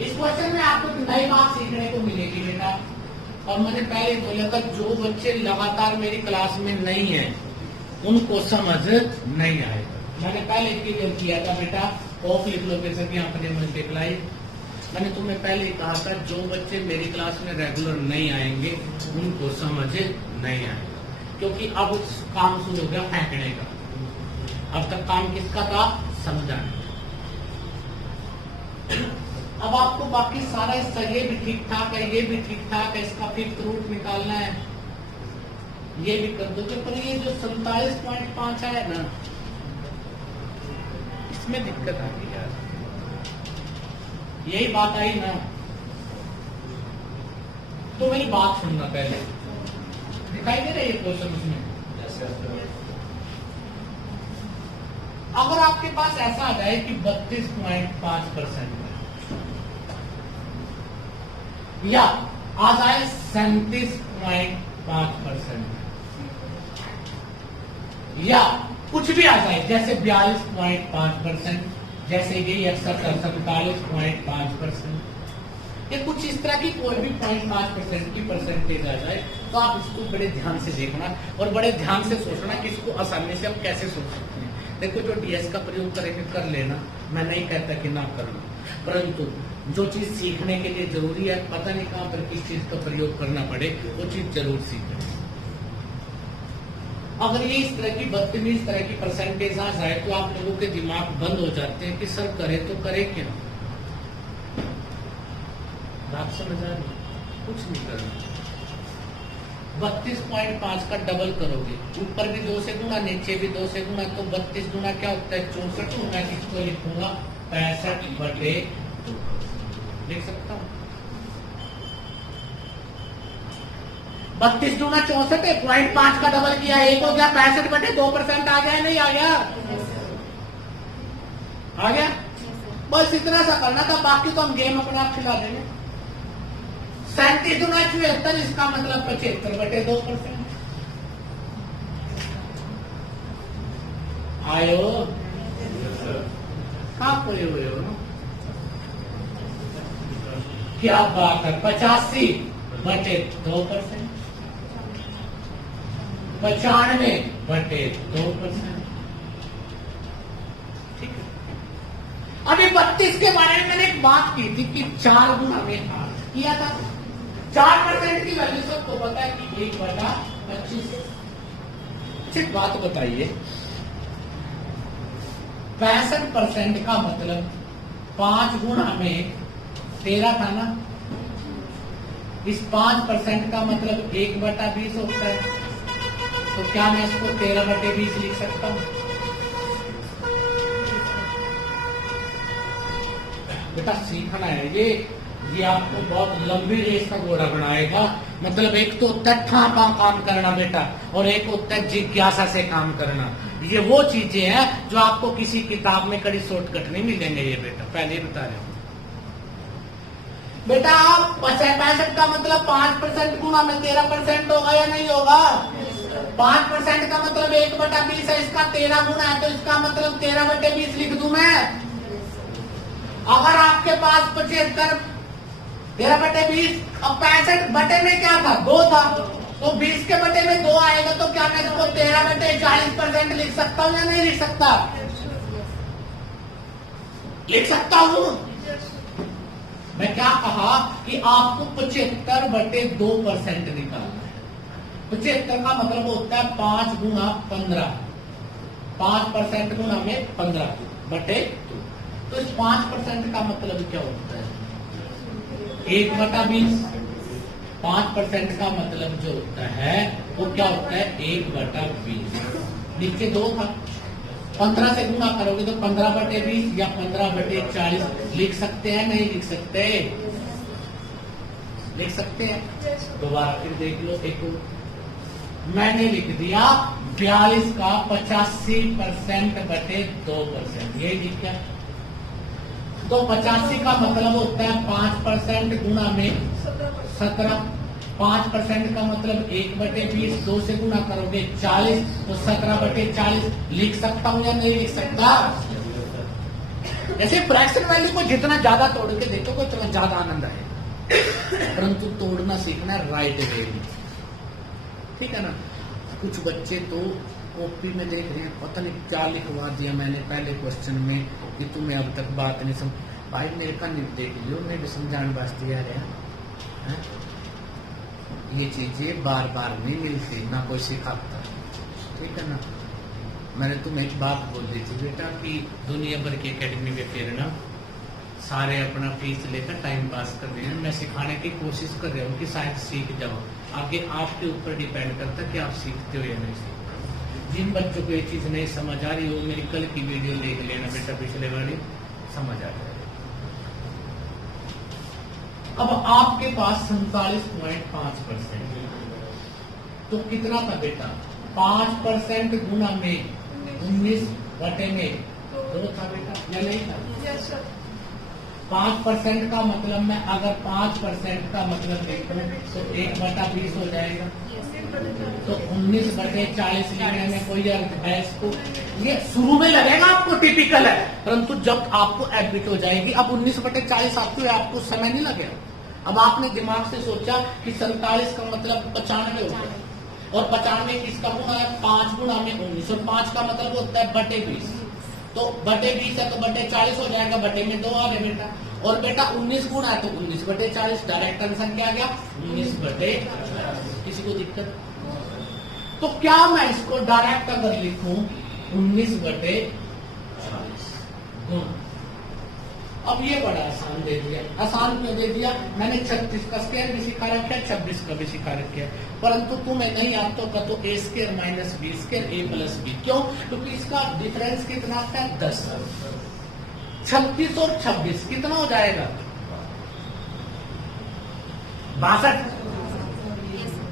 इस क्वेश्चन में आपको नई बात सीखने को मिलेगी बेटा। और मैंने पहले बोला था जो बच्चे लगातार मेरी क्लास में नहीं है उनको समझ नहीं आएगा। मैंने पहले क्लियर किया था बेटा, ऑफ लिख लो जैसे कि आपने मल्टीप्लाई। मैंने तुम्हें पहले ही कहा था जो बच्चे मेरी क्लास में रेगुलर नहीं आएंगे उनको समझ नहीं आएगा, क्योंकि अब काम शुरू हो गया फेंकने का। अब तक काम किसका था? समझाने। अब आपको बाकी सारा हिस्सा ये भी ठीक ठाक है, ये भी ठीक ठाक है, इसका फिफ्थ रूट निकालना है, ये भी कर दोगे। पर ये जो 47.5 है ना, इसमें दिक्कत आ गई यार। यही बात आई ना, तो मेरी बात सुनना पहले। दिखाई दे रहा है ये क्वेश्चन उसमें? अगर आपके पास ऐसा आ जाए कि 32.5% या आ जाए 37.5% या कुछ भी आ जाए, जैसे 42.5%, जैसे कि 47.5%, या कुछ इस तरह की कोई भी 0.5% की परसेंटेज आ जाए, तो आप इसको बड़े ध्यान से देखना और बड़े ध्यान से सोचना कि इसको आसानी से हम कैसे सोच सकते हैं। देखो जो डीएस का प्रयोग करेंगे कर लेना, मैं नहीं कहता कि ना करना, परंतु जो चीज सीखने के लिए जरूरी है, पता नहीं कहां पर किस चीज का प्रयोग करना पड़े, वो चीज जरूर सीखें। अगर ये इस तरह की बदतमीज तरह की परसेंटेज आ जाए तो आप लोगों के दिमाग बंद हो जाते हैं कि सर करे तो करे क्या। बात समझ आ रही? कुछ नहीं करना। 32.5 का डबल करोगे, ऊपर भी 2 से गुणा, नीचे भी 2 से गुणा, तो 32 गुणा क्या होता है? 64। मैं किसको लिखूंगा? 65/2 लिख सकता हूं। 32 गुणा 64 है, 0.5 का डबल किया, एक हो गया 65/2%। आ गया नहीं आ गया? आ गया? बस इतना सा करना था, बाकी तो हम गेम अपने आप खिला देंगे। 37 गुना 74, इसका मतलब 75/2%। आयो कहा खोए हुए हो? क्या बात है, 85 बटे 2%, 95 बटे 2%। ठीक है। अभी 32 के बारे में मैंने एक बात की थी कि 4 गुना में किया था। 4% की वैल्यू सबको पता है कि 1/25। एक बात बताइए, 65% का मतलब 5 गुना में 13 था ना। इस 5% का मतलब 1/20 होता है। तो क्या मैं इसको 13/20 लिख सकता हूं? बेटा सीखना है ये आपको बहुत लंबी रेस का घोड़ा बनाएगा। मतलब एक तो होता है था काम करना बेटा, और एक होता है जिज्ञासा से काम करना। ये वो चीजें हैं जो आपको किसी किताब में कड़ी शॉर्टकट नहीं मिलेंगे। ये बेटा पहले ही बता रहे हो बेटा। 65 का मतलब 5% गुना में 13% होगा या नहीं होगा? 5% का मतलब 1/20 है, इसका 13 गुना है, तो इसका मतलब 13/20 लिख दूं मैं। अगर आपके पास 75 13/20 और 65 बटे में क्या था? 2 था, तो 20 के बटे में 2 आएगा, तो क्या मैं इसको 13/40% लिख सकता हूँ या नहीं लिख सकता? लिख सकता हूँ। मैं क्या कहा कि आपको 75/2% निकालना है। 75 का मतलब होता है 5 गुना 15, 5% गुना में 15 बटे 2। तो इस 5% का मतलब क्या होता है? 1/20। 5% का मतलब जो होता है वो क्या होता है? 1/20। नीचे 2 था, 15 से गुना करोगे तो 15/20 या 15/40 लिख सकते हैं नहीं लिख सकते? लिख सकते हैं। दोबारा फिर देख लो। एक मैंने लिख दिया 42 का 85% बटे 2%। ये लिख क्या? तो 85 का मतलब होता है 5% गुना में 17। 5% का मतलब 1/20, 2 से गुना करोगे 40, तो 17/40 लिख सकता हूं या नहीं लिख सकता? ऐसे फ्रैक्शन वैल्यू को जितना ज्यादा तोड़ के देखोगे उतना ज्यादा आनंद आए, परंतु तोड़ना सीखना राइट वे में। ठीक है ना? कुछ बच्चे तो कॉपी में देख रहे हैं, पता नहीं क्या लिखवा दिया मैंने पहले क्वेश्चन में कि तुम्हें अब तक बात नहीं समझ। भाई मेरे का नहीं देख लियो, मैं भी समझाने वास्ते आ रहा है। ये चीजें बार बार नहीं मिलती, ना कोई सिखाता। ठीक है ना? मैंने तुम्हें एक बात बोल दी थी बेटा कि दुनिया भर की एकेडमी में फिर ना सारे अपना फीस लेकर टाइम पास कर रहे हैं। मैं सिखाने की कोशिश कर रहा हूँ कि शायद सीख जाओ। आगे आपके ऊपर डिपेंड करता है कि आप सीखते हो या नहीं सीखते। जिन बच्चों को ये चीज नहीं समझ आ रही वो मेरी कल की वीडियो देख लेना बेटा, पिछले वाली समझ आ जाएगा। अब आपके पास 47.5%, तो कितना था बेटा? 5% गुना में 19 बटे में 2 था बेटा या नहीं था? 5% का मतलब मैं अगर 5% का मतलब देखूं तो 1/20 हो जाएगा। तो 19/40 लिखने में कोई अर्थ है इसको? ये शुरू में लगेगा आपको टिपिकल है, परंतु जब आपको हैबिट हो जाएगी, अब 19/40 आपको समय नहीं लगेगा। अब आपने दिमाग से सोचा कि 47 का मतलब 95 हो गया, और 95 किसका गुना है? 5 गुना में 19, और 5 का मतलब होता है बटे 20। तो बटे 20 है तो बटे 40 हो जाएगा, बटे में 2 आ गए बेटा। और बेटा 19 गुना है तो 19/40, डायरेक्ट आंसर क्या आ गया? 19/40। किसी को दिक्कत? तो क्या मैं इसको डायरेक्ट अगर लिखूं 19/40 गुना, अब ये बड़ा आसान दे दिया। आसान क्यों दे दिया? मैंने 36 का स्क्वायर भी सिखा रखा है, 26 का भी सिखा रखा है, परंतु तुम्हें नहीं आता का तो a² - b² a + b। क्यों? क्योंकि इसका डिफरेंस कितना आता है? 10। 36 और 26 कितना हो जाएगा? 62।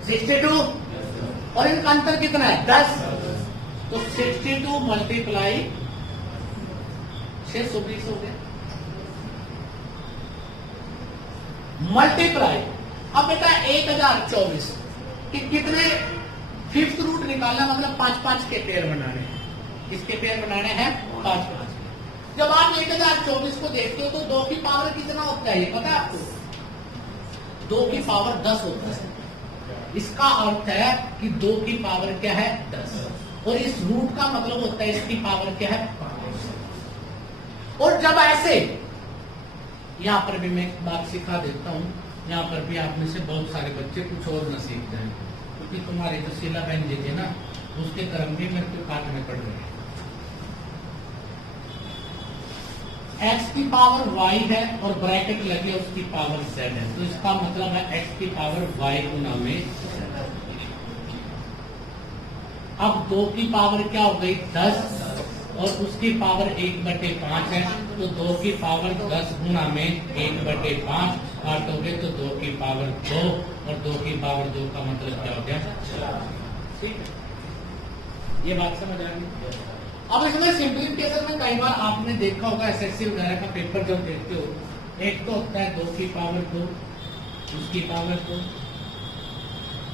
62 और इनका अंतर कितना है? 10। तो 62 मल्टीप्लाई 620 हो गया। मल्टीप्लाई अब बेटा 1024 कि कितने 5th रूट निकालना, मतलब 5-5 के पेयर बनाने हैं। किसके पेयर बनाने हैं? 5-5। जब आप 1024 को देखते हो तो 2 की पावर कितना होता है ये पता है आपको? 2 की पावर 10 होता है। इसका अर्थ है कि 2 की पावर क्या है 10, और इस रूट का मतलब होता है इसकी पावर क्या है 5। और जब ऐसे, यहां पर भी मैं एक बात सिखा देता हूं, यहां पर भी आप में से बहुत सारे बच्चे कुछ और न सीखते हैं, क्योंकि तुम्हारे जो शीला बहन जी थे ना, उसके कर्म भी मेरे को काटने पड़ रहे हैं। x की पावर y है और ब्रैकेट लगे उसकी पावर z है, तो इसका मतलब है x की पावर y गुना में। अब 2 की पावर क्या हो गई 10 और उसकी पावर 1/5 है, तो 2 की पावर 10 गुना में 1/5 काटोगे तो 2 की पावर 2, और 2 की पावर 2 का मतलब क्या हो गया 4। ठीक है, ये बात समझ आ गई। अब इसमें सिंप्लीफिकेशन में कई बार आपने देखा होगा, एसएससी वगैरह का पेपर जब देखते हो, एक तो होता है 2 की पावर 2 उसकी पावर 2,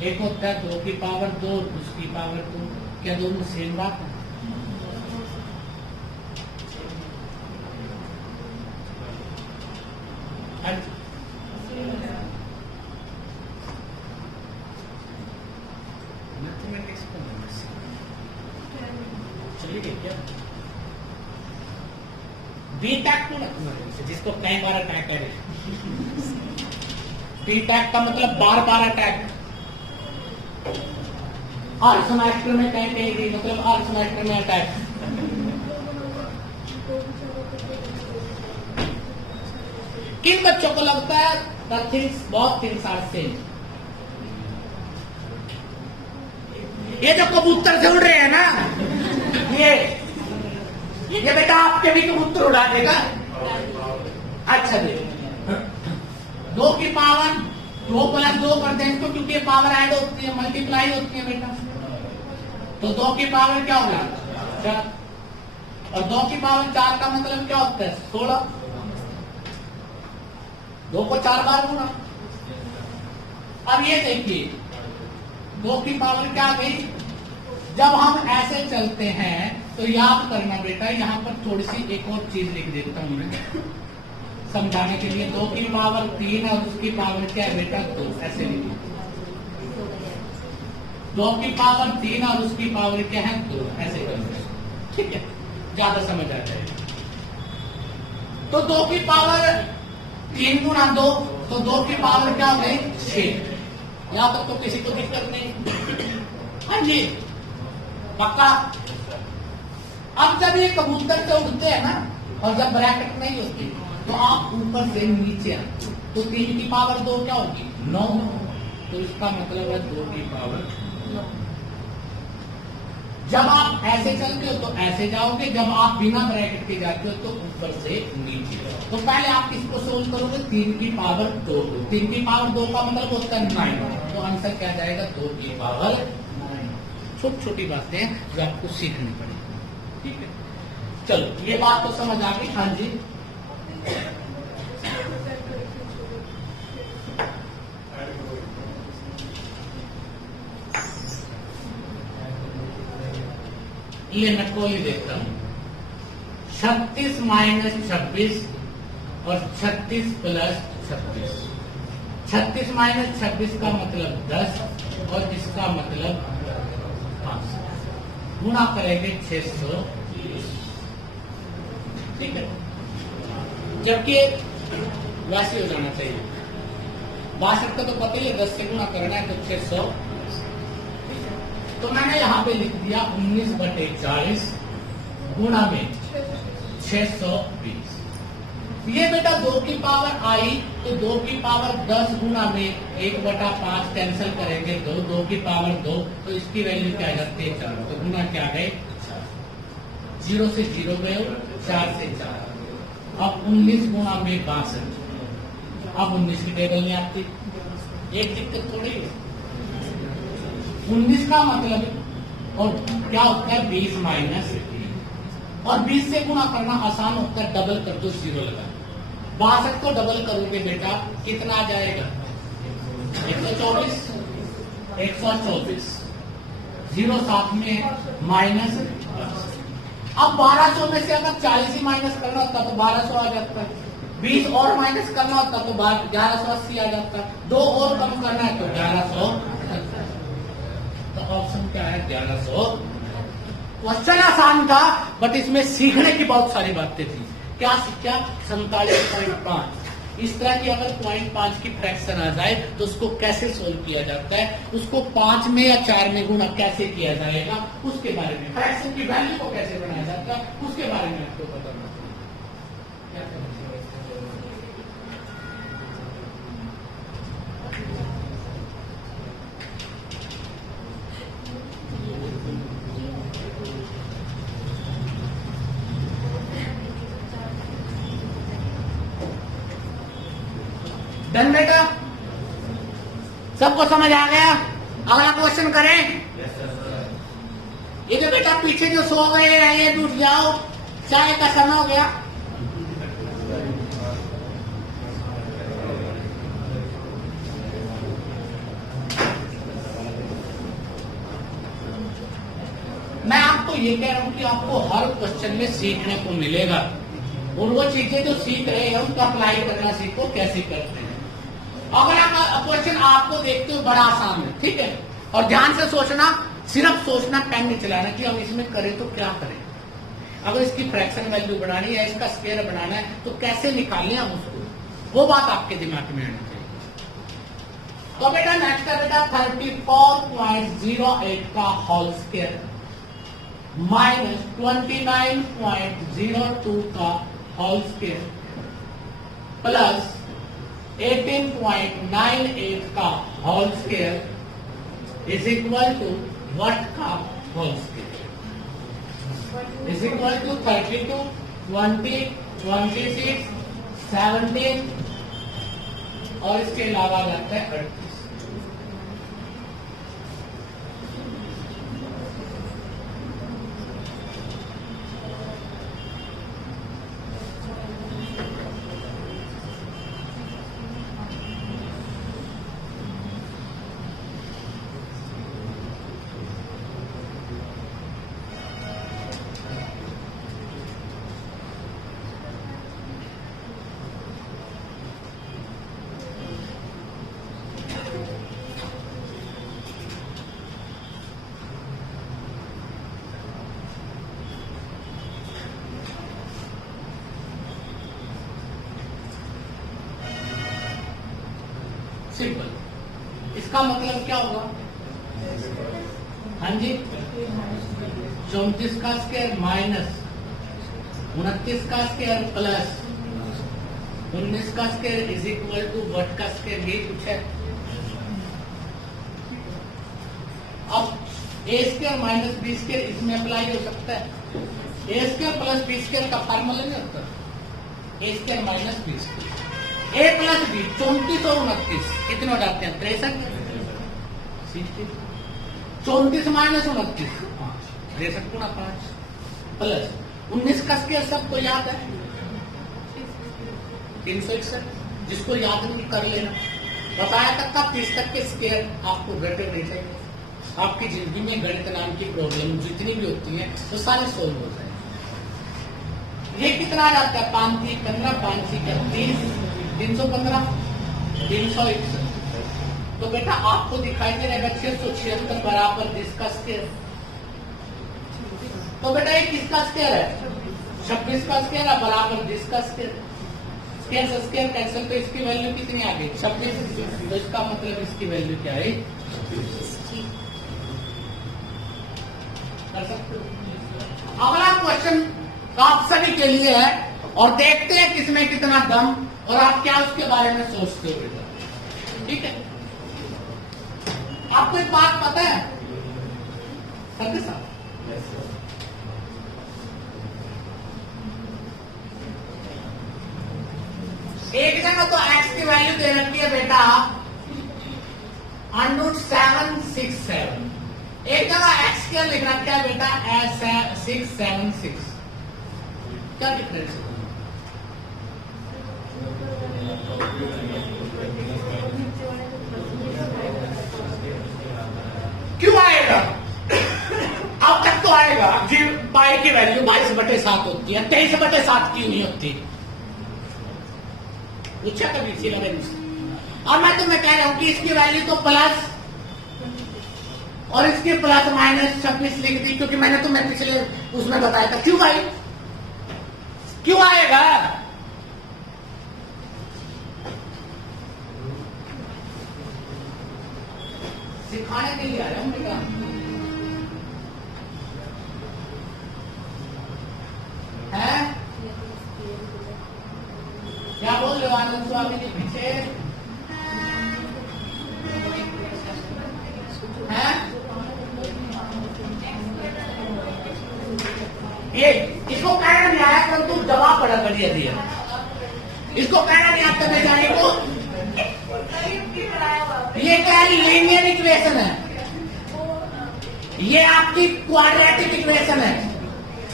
एक होता है 2 की पावर 2 उसकी पावर 2। क्या दोनों सेम बात है? चलिए क्या बी टैक को, जिसको कई बार अटैक करे, बी टैक का मतलब बार अटैक। हर सेमेस्टर में कहीं मतलब हर सेमेस्टर में अटैक। किन बच्चों को लगता है बहुत 3 साल से ये जो कबूतर से उड़ रहे हैं ना, ये बेटा आपके भी कबूतर उड़ा देगा। अच्छा देखो, 2 की पावर 2 + 2 कर दें इसको, क्योंकि पावर ऐड होती है, मल्टीप्लाई होती है बेटा, तो 2 की पावर क्या होगा 4, और 2 की पावर 4 का मतलब क्या होता है 16। 2 को 4 बार गुना। अब ये देखिए 2 की पावर क्या आ गई। जब हम ऐसे चलते हैं तो याद करना बेटा, यहाँ पर थोड़ी सी एक और चीज लिख देता हूं मैं समझाने के लिए। 2 की पावर 3 और उसकी पावर क्या है बेटा 2, ऐसे लिखिए। 2 की पावर 3 और उसकी पावर क्या है 2, ऐसे करते, ठीक है, ज्यादा समझ आ जाएगा। तो 2 की पावर 3 गुना 2, तो 2 की पावर क्या हो गई 6। यहां तक तो किसी को दिक्कत नहीं। हाँ जी पक्का। अब जब ये कबूतर से उड़ते हैं ना, और जब ब्रैकेट नहीं होती, तो आप ऊपर से नीचे आते, तो 3 की पावर 2 क्या होगी 9, तो इसका मतलब है 2 की पावर 9। जब आप ऐसे चलते हो तो ऐसे जाओगे, जब आप बिना ब्रैकेट के जाते हो तो ऊपर से नीचे। तो पहले आप इसको सोल्व करोगे 3 की पावर 2 को, 3 की पावर 2 का मतलब होता है 9, तो आंसर क्या जाएगा 2 की पावर 9। छोटी छोटी बातें जो आपको सीखनी पड़ेगी, ठीक है। चलो ये बात तो समझ आ गई। हाँ जी ये मैं कोई देखता हूं, 36 - 26 और 36 + 26। 36 - 26 का मतलब 10 और इसका मतलब 5, गुणा करेंगे 620, ठीक है। जबकि वैसे हो जाना चाहिए, 62 का तो पता ही है, 10 से गुणा करना है तो 600। तो मैंने यहाँ पे लिख दिया 19/40 गुणा में 620। ये बेटा 2 की पावर आई, तो 2 की पावर 10 गुणा में 1/5 कैंसिल करेंगे 2, 2 की पावर 2, तो इसकी वैल्यू क्या आ जाती है 4, तो गुणा क्या गए 0 से 0 गए, 4 से 4। अब 19 गुणा में 62, अब 19 की टेबल नहीं आती, एक दिक्कत थोड़ी है। 19 का मतलब और क्या होता है 20 - और 20 से गुणा करना आसान होता है, डबल कर दो 0 लगा। 62 को डबल करोगे बेटा कितना आ जाएगा 124, 124, 0 साथ में माइनस। अब 1200 में से अगर 40 ही माइनस करना होता तो 1200 आ जाता है। 20 और माइनस करना होता तो बाद 1180 आ जाता, 2 और कम करना है तो 1100। तो ऑप्शन क्या है? 1100। क्वेश्चन आसान था बट इसमें सीखने की बहुत सारी बातें थी। क्या सीखा? 47.5। इस तरह की अगर 0.5 की फ्रैक्शन आ जाए तो उसको कैसे सोल्व किया जाता है, उसको 5 में या 4 में गुणा कैसे किया जाएगा, उसके बारे में, फ्रैक्शन की वैल्यू को कैसे बनाया जाता है उसके बारे में आपको बताना क्या करना चाहिए। डन बेटा, सबको समझ आ गया? अगला क्वेश्चन करें। ये जो बेटा पीछे जो सो गए हैं ये उठ जाओ, चाय का समय हो गया। मैं आपको ये कह रहा हूं कि आपको हर क्वेश्चन में सीखने को मिलेगा और वो चीजें जो सीख रहे हैं उसको अप्लाई करना सीखो कैसे करते हैं। अगला क्वेश्चन आपको देखते हो बड़ा आसान है, ठीक है? और ध्यान से सोचना, सिर्फ सोचना, पेन नहीं चलाना कि हम इसमें करें तो क्या करें। अगर इसकी फ्रैक्शन वैल्यू बढ़ानी है, इसका स्क्वायर बनाना है तो कैसे निकालें हम उसको, वो बात आपके दिमाग में आनी चाहिए। तो बेटा नेक्स्ट है बेटा 34.08 का होल स्क्वायर माइनस 29.02 का होल स्क्वायर प्लस 18.98 का whole square is equal to what का whole square is equal to 32, 20, 26, 17 और इसके अलावा जाता है 38। सिंपल। इसका मतलब क्या होगा? हाँ जी, 34 का स्क्वायर माइनस 29 का स्क्वायर प्लस 19 का square is equal to what का स्क्वायर, ये कुछ है। अब A square minus B square इसमें अप्लाई हो सकता है। A square plus B square का फार्मूला नहीं होता, A square minus B square. A plus B 34 और 29 कितने हो जाते हैं? 63। 34 माइनस 29 63 गुणा 5 प्लस 19 का स्क्वायर सबको याद है 361, जिसको याद नहीं कर लेना। बताया तक का 30 तक के स्क्वायर आपको घटे नहीं चाहिए। आपकी जिंदगी में गणित नाम की प्रॉब्लम जितनी भी होती है तो सारे सोल्व हो जाए। ये कितना आ जाता है? 5 3 15, 5 3 30, 315, 361। तो बेटा आपको दिखाई दे रहेगा 676 बराबर जिसका स्क्वायर। तो बेटा ये किसका स्क्वायर है? 26 का स्क्वायर है बराबर जिसका स्क्वायर। स्क्वायर से स्क्वायर कैंसिल तो इसकी वैल्यू कितनी आ गई? 26। तो इसका मतलब इसकी वैल्यू क्या है? कर सकते हो। अगला क्वेश्चन आप सभी के लिए है और देखते हैं किसमें कितना दम और आप क्या उसके बारे में सोचते हो बेटा, ठीक है? आपको एक बात पता है सत्य साहब, एक जगह तो x की वैल्यू दे रखी है बेटा √767, एक जगह x क्या लिख रखा है बेटा 676। क्या डिफरेंस है? क्यों आएगा? अब तक तो आएगा जी। पाई की वैल्यू 22/7 होती है, 23/7 क्यों नहीं होती? पूछा कभी सिलेबस? और मैं तुम्हें कह रहा हूं कि इसकी वैल्यू तो प्लस और इसके प्लस माइनस 26 लिख दी, क्योंकि मैंने तुम्हें पिछले उसमें बताया था। क्यों भाई, क्यों आएगा? सिखाने के लिए आ रहा हूं बेटा। है क्या बोल रहे हो आनंद स्वामी जी पीछे? है ये इसको कहना नहीं आया, परंतु जवाब बड़ा बढ़िया दिया। इसको कहना नहीं आता बेचारे को। ये क्या है? लीनियर इक्वेशन है। ये आपकी क्वाड्रेटिक इक्वेशन है।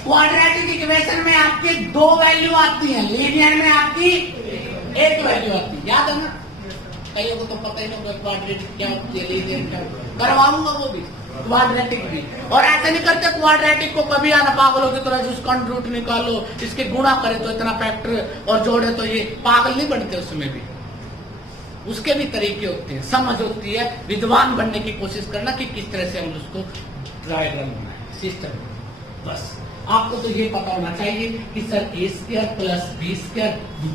क्वाड्रेटिक इक्वेशन में आपकी 2 वैल्यू आती हैं, लीनियर में आपकी 1 वैल्यू आती है। याद है ना? कईयों को तो पता ही नहीं होगा क्वाड्रेटिक क्या होती है, लीनियर क्या होती है। करवाऊंगा वो भी, क्वाड्रेटिक भी। और ऐसे नहीं करते क्वाड्रेटिक को कभी आना पागलों की तरह जिसका रूट निकालो, इसके गुणा करे तो इतना फैक्टर और जोड़े तो ये, पागल नहीं बनते उसमें भी। उसके भी तरीके होते हैं, समझ होती है। विद्वान बनने की कोशिश करना कि किस तरह से हम उसको डायग्राम बनाए सिस्टम। बस आपको तो ये पता होना चाहिए कि sir a² plus b²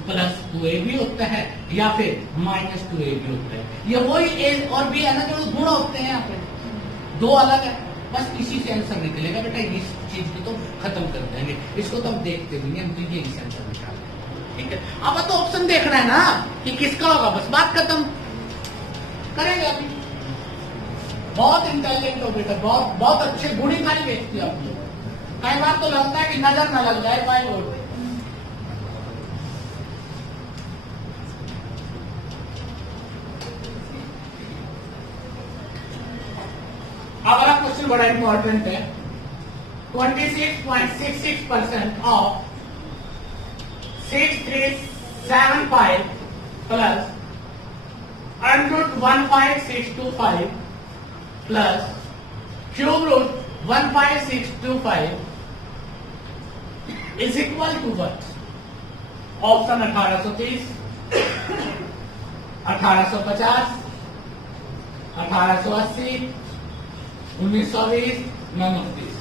plus 2ab होता है या फिर माइनस 2ab होता है। ये वही a और b है ना, जो गुण होते हैं यहाँ पे, 2 अलग है। बस इसी से आंसर निकलेगा बेटा। इस चीज को तो खत्म कर देंगे, इसको तो हम देखते भी नहीं, हम तो ये आंसर निकाल देंगे। ठीक है, अब तो ऑप्शन देखना है ना कि किसका होगा, बस बात खत्म करेंगे अभी। बहुत इंटेलिजेंट हो बेटा, बहुत बहुत अच्छे गुणी खाली बेचती है आप लोग। कई बार तो लगता है कि नजर न लग जाए बाई बोर्ड। अगला क्वेश्चन बड़ा इंपॉर्टेंट है। 26.66% of 6375 plus √15625 plus cube root 15625 is equal to what? Option 1830, 1850, 1880, 1920, 1930।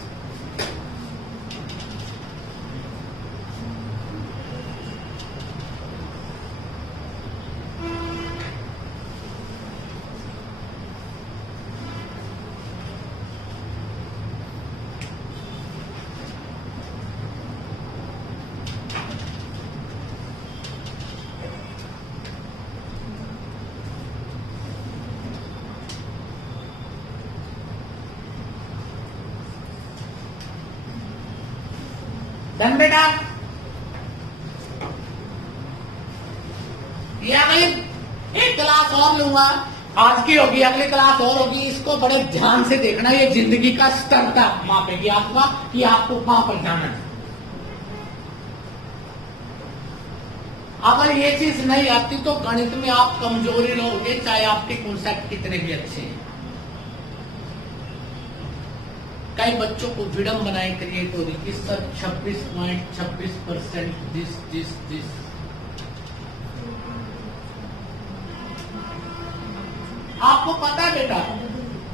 Done बेटा। ये अगली एक क्लास और लूंगा, आज की होगी, अगली क्लास और होगी। इसको बड़े ध्यान से देखना, ये जिंदगी का स्तर था मापेगी आपका कि आपको कहां पर जाना है। अगर ये चीज नहीं आती तो गणित में आप कमजोरी रहोगे, चाहे आपके कॉन्सेप्ट कितने भी अच्छे हैं। कई बच्चों को विडंबनाएं क्रिएट हो रही कि सर 26.26% दिस। आपको पता है बेटा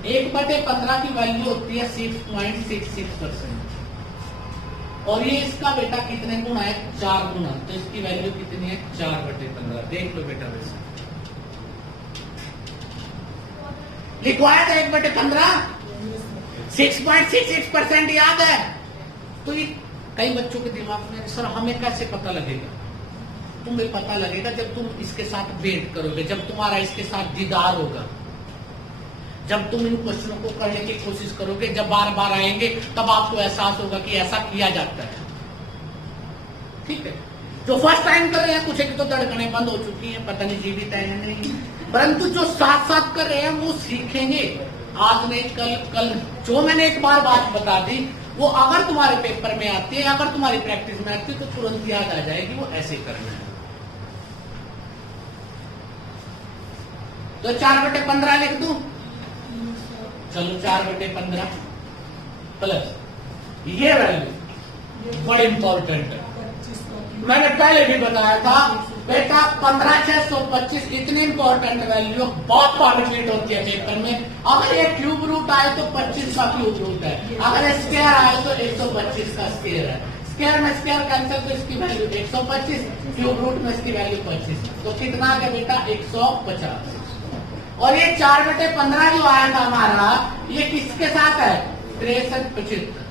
1/15 की वैल्यू होती है 6.66%, और ये इसका बेटा कितने गुना है? 4 गुना। तो इसकी वैल्यू कितनी है? 4/15। देख लो बेटा, वैसे लिखवाया था 1/15, 6.66% याद है। तो ये कई बच्चों के दिमाग में, सर हमें कैसे पता लगेगा? तुम्हें पता लगेगा जब तुम इसके साथ वेट करोगे, जब तुम्हारा इसके साथ दीदार होगा, जब तुम इन क्वेश्चनों को करने की कोशिश करोगे, जब बार बार आएंगे तब आपको एहसास होगा कि ऐसा किया जाता है। ठीक है, जो फर्स्ट टाइम कर रहे हैं कुछ एक तो धड़कनें बंद हो चुकी हैं, पता नहीं जीवित है नहीं, परंतु जो साथ साथ कर रहे हैं वो सीखेंगे। आज नहीं कल जो मैंने एक बार बात बता दी वो अगर तुम्हारे पेपर में आती है, अगर तुम्हारी प्रैक्टिस में आती है तो तुरंत याद आ जाएगी वो ऐसे करना है। तो 4/15 लिख दूं? चलो 4/15 प्लस ये वैल्यू बड़ी इंपॉर्टेंट है। मैंने पहले भी बताया था बेटा 15,625 इतनी इंपॉर्टेंट वैल्यू बहुत बार रिपीट होती है पेपर में। अगर ये क्यूब रूट आए तो 25 का क्यूब रूट है, अगर स्क्वायर आए तो 125 का स्क्वायर है। स्क्वायर में स्क्वायर कैंसिल तो इसकी वैल्यू 125, क्यूब रूट में इसकी वैल्यू 25, तो कितना आ गया बेटा 150। और ये 4/15 जो आया था हमारा, ये किसके साथ है 63/75,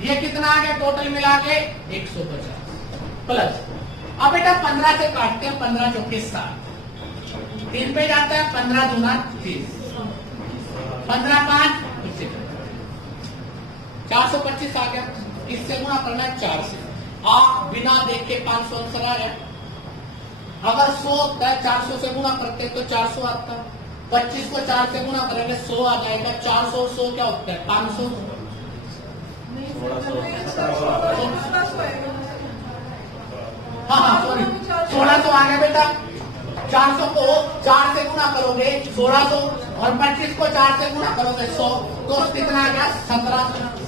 ये कितना आ गया टोटल मिला के 150 प्लस। अब बेटा 15 से काटते हैं, 15 चौके 7, 3 पे जाता है, 15 दूना 30, 15 5 425 आ गया। इससे गुणा करना है 4 से, आप बिना देख के 500 आंसर आ गया। अगर 100 होता है 400 से गुणा करते तो 400 आता है, 25 को 4 से गुणा करेंगे 100 आ जाएगा। 400 और 100 क्या होता है 500। हाँ सॉरी 1600 आ गया बेटा। 400 को 4 से गुणा करोगे 1600 और 25 को 4 से गुणा करोगे 100, तो कितना आ गया 1700।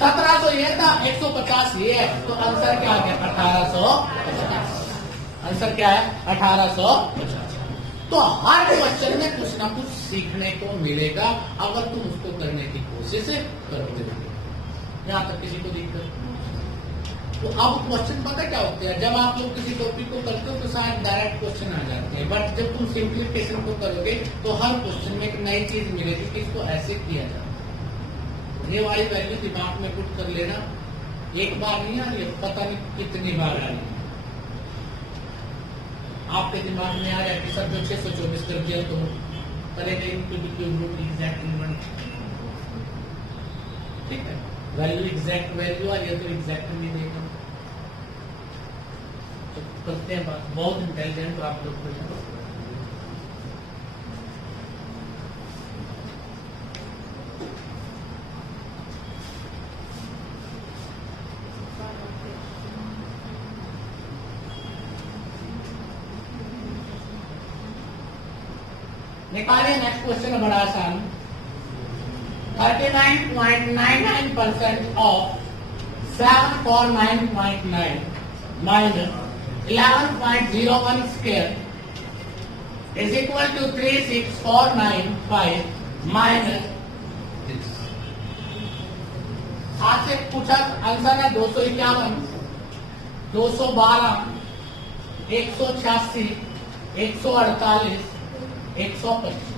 1700 ये था, 150 ये है, तो आंसर क्या आ गया 1850। आंसर क्या है 1850। तो हर क्वेश्चन में कुछ ना कुछ सीखने को मिलेगा अगर तुम उसको करने की कोशिश करोगे। यहाँ तक किसी को दिक्कत? तो अब क्वेश्चन पता क्या होते हैं, जब आप लोग किसी टॉपिक को करते हो तो शायद डायरेक्ट क्वेश्चन आ जाते हैं, बट जब तुम सिंप्लीफिकेशन को करोगे तो हर क्वेश्चन में एक नई चीज मिलेगी कि इसको ऐसे किया जाए। ये वाली वैल्यू दिमाग में पुट कर लेना, एक बार नहीं आ रही, पता नहीं कितनी बार आ रही है। आपके दिमाग में आ रहा है कि सर जो 624 कर दिया तो करेंगे एग्जैक्ट वन, ठीक है, वैल्यू एग्जैक्ट वैल्यू आ रही है तो एग्जैक्ट नहीं देगा। तो करते हैं बात, बहुत इंटेलिजेंट तो आप लोग को। निकालिए नेक्स्ट क्वेश्चन, बड़ा आसान। 39.99% of 749.9 minus 11.01 square is equal to 36495 minus. आपसे पूछा आंसर है 251, 212, 186, 148, 125।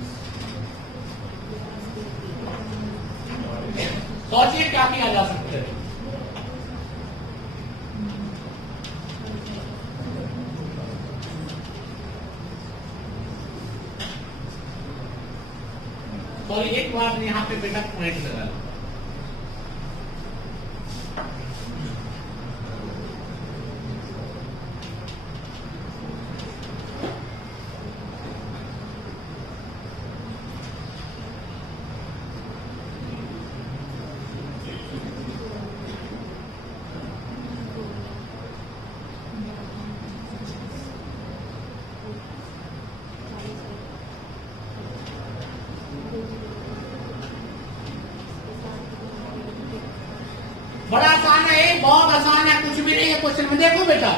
सोचिए क्या किया जा सकता है। तो एक बार यहाँ पे बेटा पॉइंट लगा लो। बड़ा आसान है, बहुत आसान है, कुछ भी नहीं है क्वेश्चन में। देखो बेटा,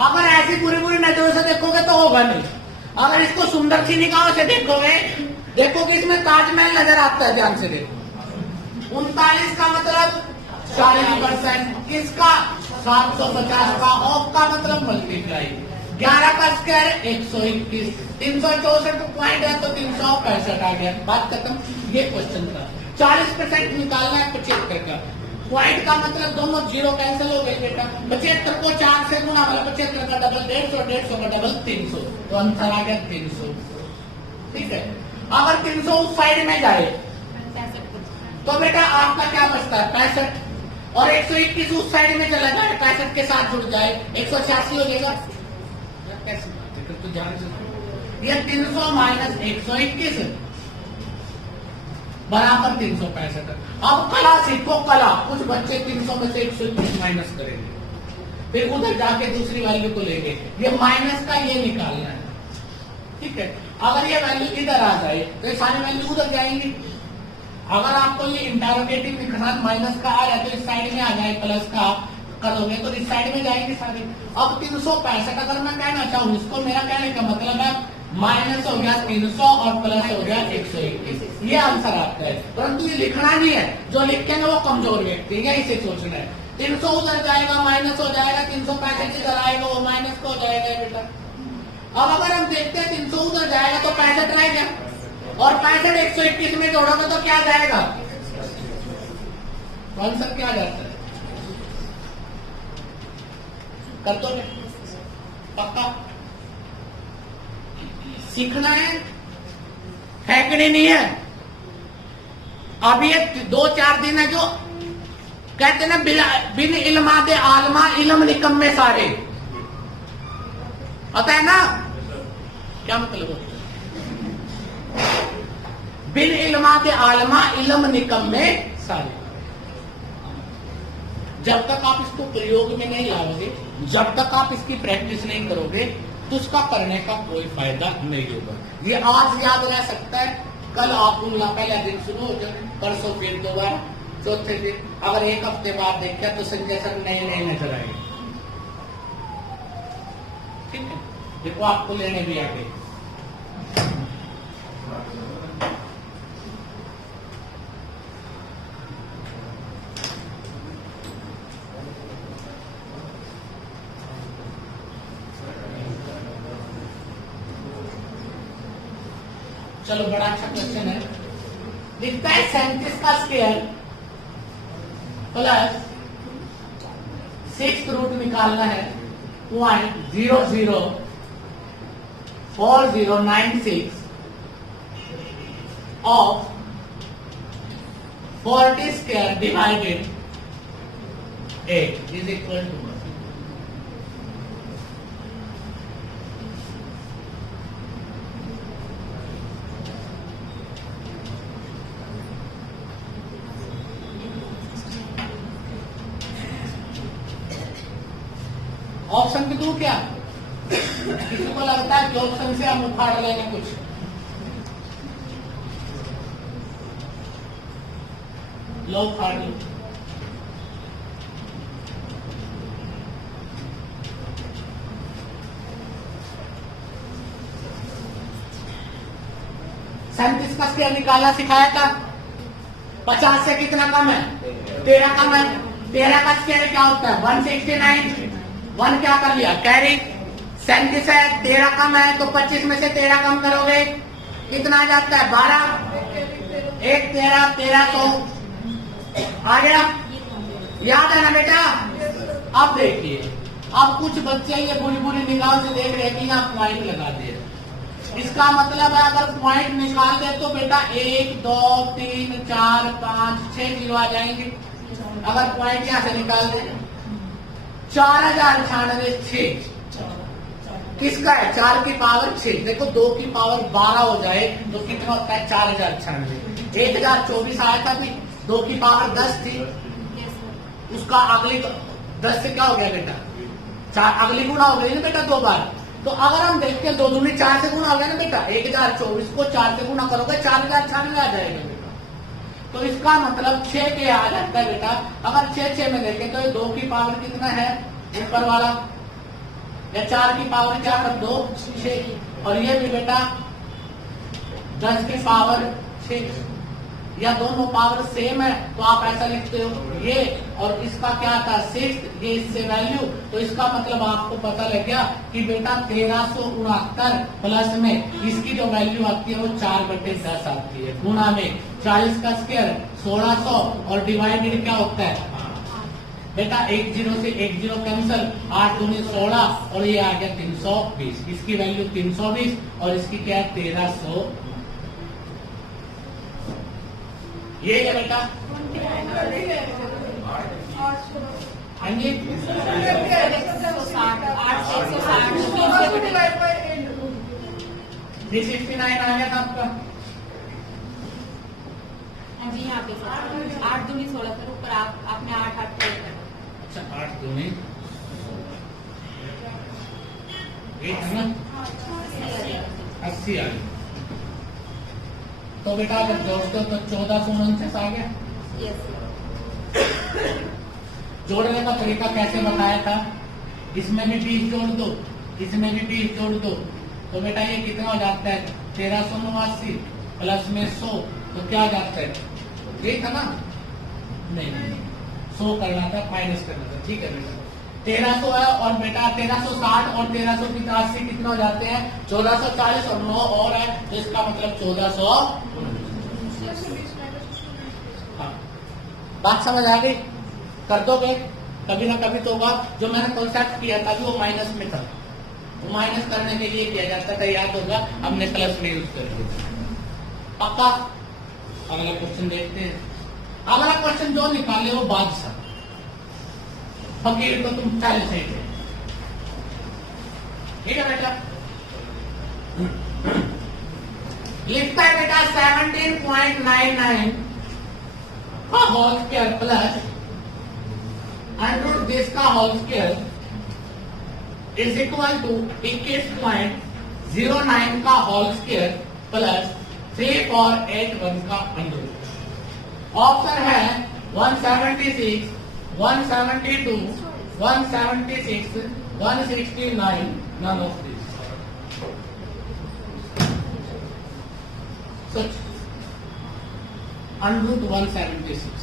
अगर ऐसी पूरी पूरी नजरों से देखोगे तो होगा नहीं। अगर इसको सुंदर सी निगाहों से देखोगे, देखो कि इसमें ताजमहल नजर आता है, ध्यान से देखो। 39 का मतलब 40%, किसका 750 का, ऑफ का मतलब मल्टीप्लाई, 11 का स्क्वायर 121, 364 पॉइंट है तो 365 आ गया, बात खत्म। ये क्वेश्चन था। 40% निकालना है 75 का, पॉइंट का मतलब दोनों जीरो कैंसिल हो गए बेटा। 75 को 4 से गुणा, 75 का डबल 150, 150 का डबल 300, तो आंसर आ गया 300। ठीक है, अगर 300 उस साइड में जाए तो बेटा आपका क्या बचता है 65, और 121 उस साइड में चला जाए 65 के साथ जुड़ जाए 186 हो जाएगा। कैसी बात है, तो ध्यान से ये 300 माइनस 121 बराबर 365। अब कला सीखो, कला। कुछ बच्चे 300 में से 121 माइनस करेंगे, फिर उधर जाके दूसरी वैल्यू को लेंगे, ये माइनस का ये निकालना है। ठीक है, अगर ये वैल्यू इधर आ जाए तो ये सारी वैल्यू उधर जाएंगी। अगर आपको ये इंटरोगेटिव निशान माइनस का आ रहा है तो इस साइड में आ जाए प्लस का, करोगे तो इस साइड में जाएंगे सारे। अब 365 अगर मैं कहना चाहूँ, इसको मेरा कहने का मतलब है माइनस हो गया 300 और प्लस हो गया 121, ये आंसर आता है। परंतु ये लिखना नहीं है, जो लिखेंगे वो कमजोर व्यक्ति है, इसे सोचना है। 300 उधर जाएगा माइनस हो जाएगा, 365 इधर आएगा वो माइनस को हो जाएगा बेटा। अब अगर हम देखते हैं 300 उधर जाएगा तो 65 रहेगा, और 65 121 में जोड़ोगे तो क्या जाएगा, आंसर क्या जाता है, कर दो पक्का। सीखना है कि नहीं है। अब ये 2-4 दिन है जो कहते ना बिन इल्मा दे आलमा इल्म निकम्मे सारे, पता है ना क्या मतलब होता है, बिन इल्मा दे आलमा इल्म निकम्मे सारे। जब तक आप इसको प्रयोग में नहीं लाओगे, जब तक आप इसकी प्रैक्टिस नहीं करोगे तो उसका करने का कोई फायदा नहीं होगा। ये आज याद रह सकता है, कल आप पहला दिन शुरू हो जाए, परसों फिर दोबारा, चौथे दिन, अगर एक हफ्ते बाद देखा तो संजय सर नए नए नजर आएंगे। ठीक है, देखो आपको लेने भी आ गए। चलो बड़ा अच्छा क्वेश्चन है, दिखता है 37 का स्क्वायर प्लस 6th रूट निकालना है 0.004096 of 40 square divided 8 is equal to. Option की दूं क्या, किसी को लगता है कि ऑप्शन से हम उखाड़ लेंगे कुछ, लो उखाड़ लो। सैंतीस का स्क्वायर निकालना सिखाया था, 50 से कितना कम है, 13 कम है। 13 का स्क्वायर क्या होता है 169, 1 क्या कर लिया कैरी, 37 है, 13 कम है तो 25 में से 13 कम करोगे कितना आ जाता है 12, 1 13 1300 आ गया, याद है ना बेटा। अब देखिए, अब कुछ बच्चे ये बुरी बुरी निगाह से देख रहे कि आप पॉइंट लगा दिए, इसका मतलब है अगर पॉइंट निकाल दे तो बेटा 1 2 3 4 5 6 जीरो आ जाएंगे। अगर पॉइंट यहां से निकाल दे 4096 किसका है, 4 की पावर 6, देखो 2 की पावर 12 हो जाए तो कितना होता है 4096। 1024 आया था, 2 की पावर 10 थी, उसका अगली 10 से क्या हो गया बेटा 4, अगली गुणा हो गई ना बेटा 2 बार। तो अगर हम देखते हैं 2 दूनी 4 से गुणा हो गया ना बेटा, 1024 को 4 से गुणा करोगे 4096 आ जाएगा बेटा। तो इसका मतलब 6 के आ जाता है बेटा। अगर 6 में देखें तो 2 की पावर कितना है ऊपर वाला, या 4 की पावर क्या कर दो 6, और ये भी बेटा 10 की पावर 6, या दोनों पावर सेम है तो आप ऐसा लिखते हो ये, और इसका क्या था 6, ये इससे वैल्यू, तो इसका मतलब आपको पता लग गया कि बेटा 1369 प्लस में इसकी जो वैल्यू आती है वो 4/10 आती है, गुणा में 40 का स्क्वायर 1600 और डिवाइडेड क्या होता है बेटा 1 0 से 1 0 कैंसिल, 8 दूनी 16 और ये आ गया 320, इसकी वैल्यू 320 और इसकी क्या है 1300, ये है बेटा। हाँ जी 369 आ गया था आपका। हाँ जी यहाँ पे 8 दूनी 16 पर ऊपर आपने 8 8 अच्छा 8 दूनी 80 आ गई। तो बेटा जब जोड़ते हो तो 1449 आ गया। जोड़ने का तरीका कैसे बताया था, इसमें भी 20 जोड़ दो, इसमें भी 20 जोड़ दो, तो बेटा ये कितना हो जाता है 1389 प्लस में 100, तो क्या हो जाता है, ये था ना, नहीं 100 करना था, माइनस करना था, ठीक है बेटा 1300 है, और बेटा 1360 और 1380 कितना हो जाते हैं 1440, और 9 और है तो इसका मतलब 1400। हाँ, बात समझ आ गई, कर दोगे कभी ना कभी तो होगा। जो मैंने कॉन्सेप्ट किया था वो माइनस में था, वो माइनस करने के लिए किया जाता था, याद होगा, हमने प्लस में यूज कर दिया। पक्का, अगला क्वेश्चन देखते हैं। अगला क्वेश्चन जो निकाले वो बादशाह, फकीर तो तुम पहले से ही थे, ठीक है बेटा। लिखता है बेटा 17.99 का whole square plus under this का whole square is equal to 21.09 का होल स्क्वायर प्लस 3.81 का अंडर। ऑप्शन है 176, 172, 176, 169, none of these. So, under root 176.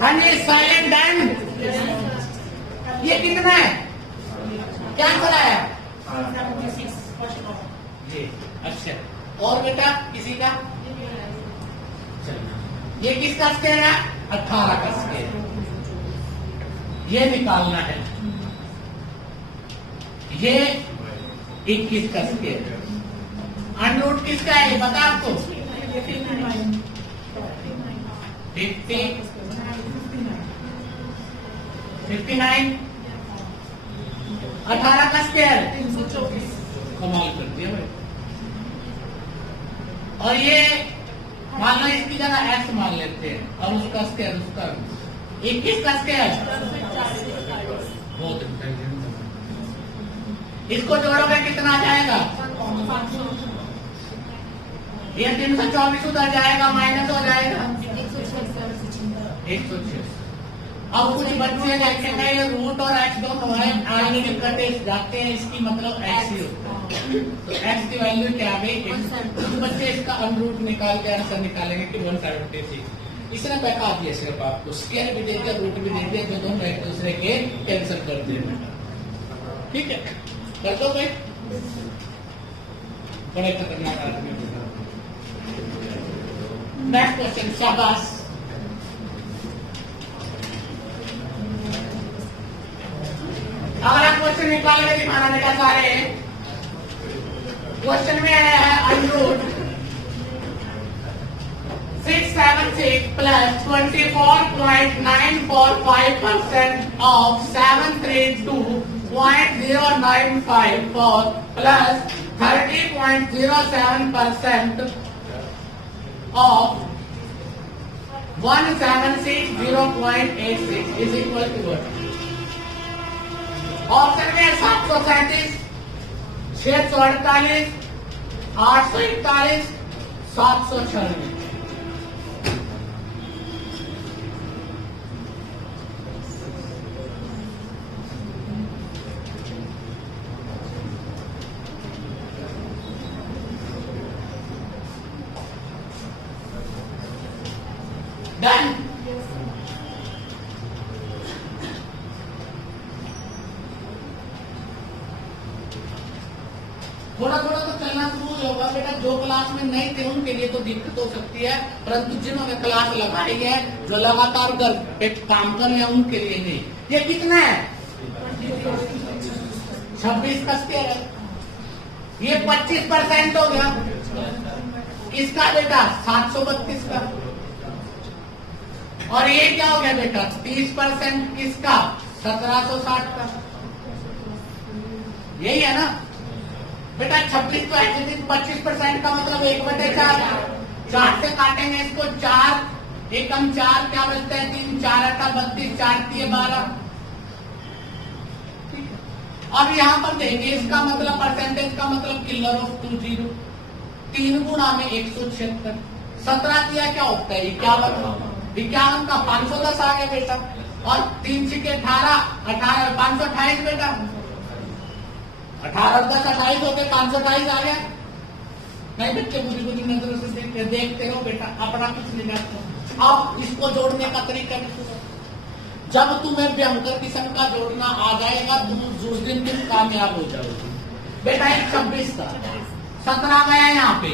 हाँ जी, साइलेंट एंड ये कितना है, क्या चला है ये, अच्छा। और बेटा किसी का, ये किसका स्केयर है 18 का स्केयर, ये निकालना है, ये 21 का स्केयर। अंडर किसका है ये बता आपको, 59, 18 का स्क्वायर 324, कमाल कर दिया भाई। और ये मान लो इसकी जगह x मान लेते हैं और उसका स्क्वायर उसका 21 का स्क्वायर, बहुत इंटेलिजेंट। इसको जोड़ोगे कितना आ जाएगा, ये 324 उधर जाएगा, माइनस हो जाएगा 106। अब कुछ बच्चे देखेंगे ये रूट और एक्स दोनों है, आगे कटे जाते हैं, इसकी मतलब एक्स ही होता है, तो एक्स की वैल्यू क्या आ गई, कुछ बच्चे इसका अनरूट निकाल के आंसर निकालेंगे कि 176। इसने बता दिया सिर्फ आपको, स्केयर भी दे दिया, रूट भी दे दिया, जो दोनों एक दूसरे के कैंसिल कर दिए बेटा, ठीक है, कर दो भाई, बड़े खतरनाक आदमी। नेक्स्ट क्वेश्चन, शाबाश। अगला क्वेश्चन क्वेश्चन निकाल के दिखाना बेटा सारे। क्वेश्चन में आया है under root 676 plus 24.945% of 732.095 plus 30.07% of 1760.86 is equal to what? Option में 737, 648, 841, 796। डन। थोड़ा थोड़ा तो चलना शुरू होगा बेटा। जो क्लास में नहीं थे उनके लिए तो दिक्कत हो सकती है, परंतु जिन्होंने क्लास लगाई है, जो लगातार पे काम कर रहे हैं, उनके लिए नहीं। ये कितना है? 26 कस के है। ये 25% हो गया इसका बेटा 732 का। और ये क्या हो गया बेटा? 30% किसका? 1760 का। यही है ना बेटा। 26 तो एग्जिटिंग 25% का मतलब 1/4। 4 से काटेंगे इसको, 4 एकम 4 क्या बचता है? 3, 4 8 32, 4 3 12। ठीक है। अब यहां पर देंगे इसका मतलब परसेंटेज का मतलब किलर ऑफ 20। 3 गुणा में 176। 17 दिया क्या होता है? 51। 51 का 510 आ गया बेटा। और 3 6 18, 528 बेटा। 18 10 28 होते 528 आ गया। नहीं बच्चे बुरी बुरी नजरों से देखते हो बेटा, अपना कुछ नहीं करते। अब इसको जोड़ने का तरीका जब तुम्हें भयंकर किस्म का जोड़ना आ जाएगा, तुम उस दिन तुम कामयाब हो जाओगे बेटा। 26 था, 17 गया यहाँ पे,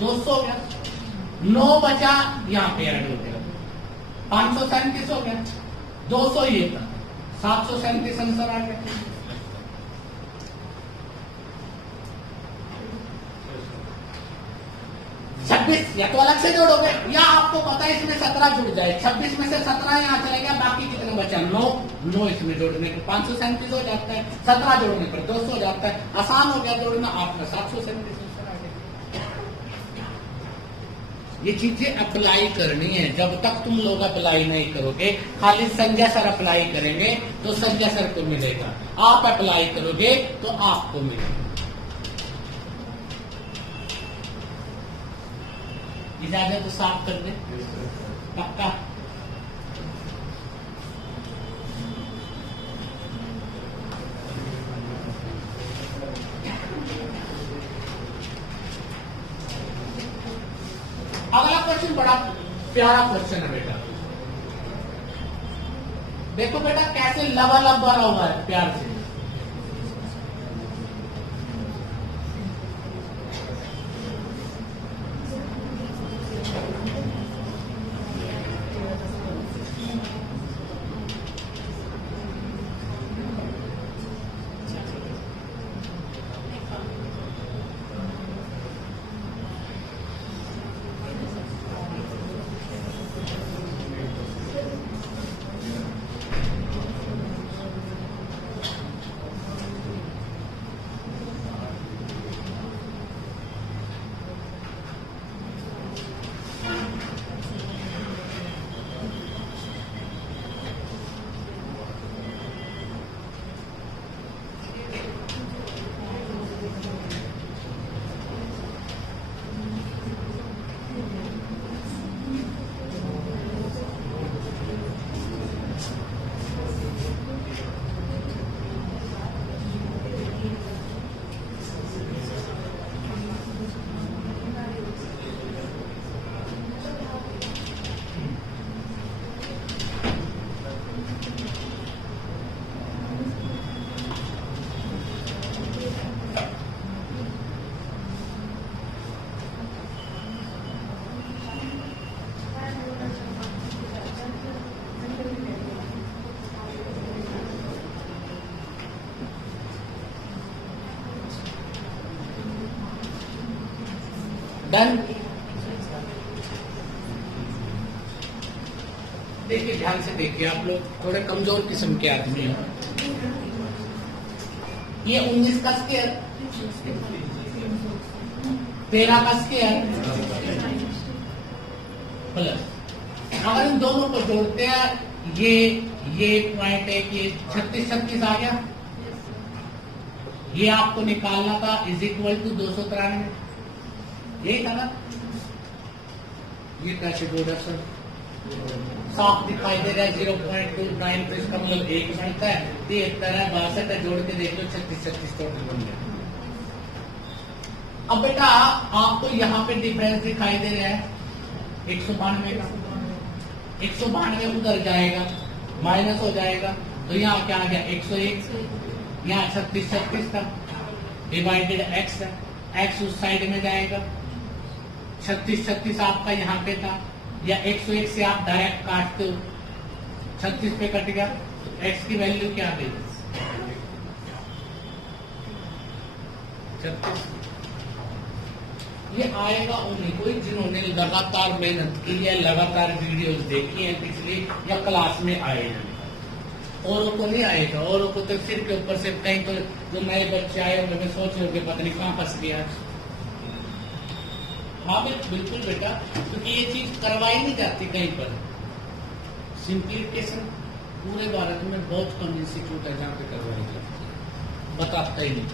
200 हो गया, 9 बचा यहाँ पे ऐड हो गया, 537 हो गया, 200 ये था, 737 आंसर आ गया। या तो अलग से जोड़ोगे, या आपको पता है इसमें 17 जुड़ जाए। 26 में से 17 यहाँ चले गया, बाकी कितने बचा? 9 इसमें जोड़ने के 537 हो जाता है, 17 जोड़ने पर 200 हो जाता है। आसान हो गया जोड़ना। आपका 737 आ गया। ये चीजें अप्लाई करनी है। जब तक तुम लोग अप्लाई नहीं करोगे, खाली संजय सर अप्लाई करेंगे तो संजय सर को मिलेगा, आप अप्लाई करोगे तो आपको मिलेगा। इजाजत तो साफ कर दे पक्का। अगला क्वेश्चन बड़ा प्यारा क्वेश्चन है बेटा। देखो बेटा कैसे लबालब भरा हुआ है प्यार से। डन। देखिए ध्यान से देखिए, आप लोग थोड़े कमजोर किस्म के आदमी हैं। ये 19 का स्क्वायर, 13 का स्क्वायर प्लस, अगर इन दोनों को जोड़ते हैं ये पॉइंट है कि 36 आ गया, ये आपको निकालना था इज इक्वल टू 293, यही था ना। ये कैसे जोड़ा सर? साफ दिखाई दे रहा है 0.29, तो इसका मतलब 1 बनता है, 73 है, 62 है, जोड़ के देख लो 36 टोटल बन गया। अब बेटा आपको यहाँ पे डिफरेंस दिखाई दे रहा है 192 का, 192 उधर जाएगा माइनस हो जाएगा, तो यहाँ क्या आ गया 101, यहाँ 36 था, डिवाइडेड x है, x उस साइड में जाएगा, 36 आपका यहाँ पे था, या 101 से आप डायरेक्ट काटते हो, 36 पे कट गया, x की वैल्यू क्या आ गई 36। ये आएगा उन्हीं को जिन्होंने लगातार मेहनत की है, लगातार वीडियोस देखी है पिछली, या क्लास में आए हैं। औरों को नहीं आएगा, औरों को तो सिर के ऊपर से कहीं तो जो नए बच्चे आए होंगे मैं सोच रहे पता नहीं कहाँ फंस गया। हाँ बिल्कुल बेटा, क्योंकि ये चीज करवाई नहीं जाती कहीं पर। सिंप्लीफिकेशन पूरे भारत में बहुत कम इंस्टीट्यूट है जहाँ पे करवाई जाती है, बताता ही नहीं।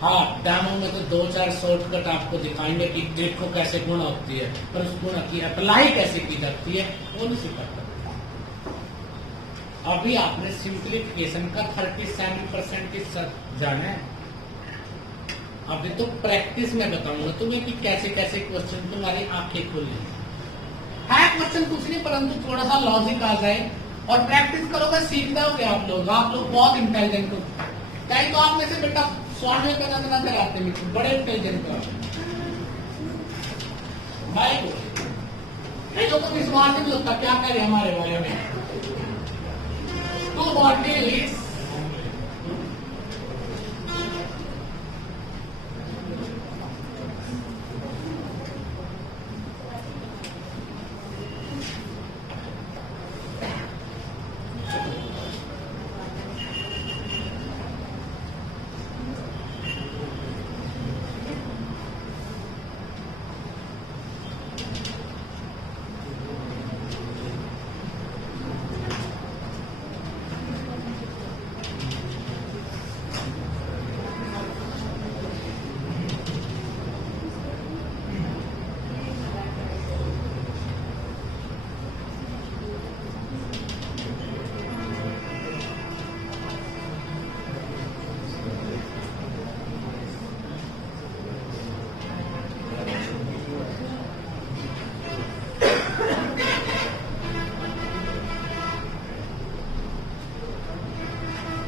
हाँ डैमो में तो 2-4 शॉर्टकट आपको दिखाएंगे कि देखो कैसे गुणा होती है, पर उस गुणा की अप्लाई कैसे की जाती है वो नहीं सिखाता। अभी आपने सिंप्लीफिकेशन का 37% की जाना है। अभी तो प्रैक्टिस में बताऊंगा तुम्हें कि कैसे कैसे क्वेश्चन तुम्हारी आंखें खोलेंगे। है क्वेश्चन कुछ नहीं, परंतु थोड़ा सा लॉजिक आ जाए और प्रैक्टिस करोगे सीख जाओगे आप लोग बहुत इंटेलिजेंट हो। चाहे तो आप में से बेटा स्वामी का नंदना कराते हैं, बड़े इंटेलिजेंट हो भाई को। तो विश्वास नहीं होता क्या करे हमारे बारे में। टू बॉडीज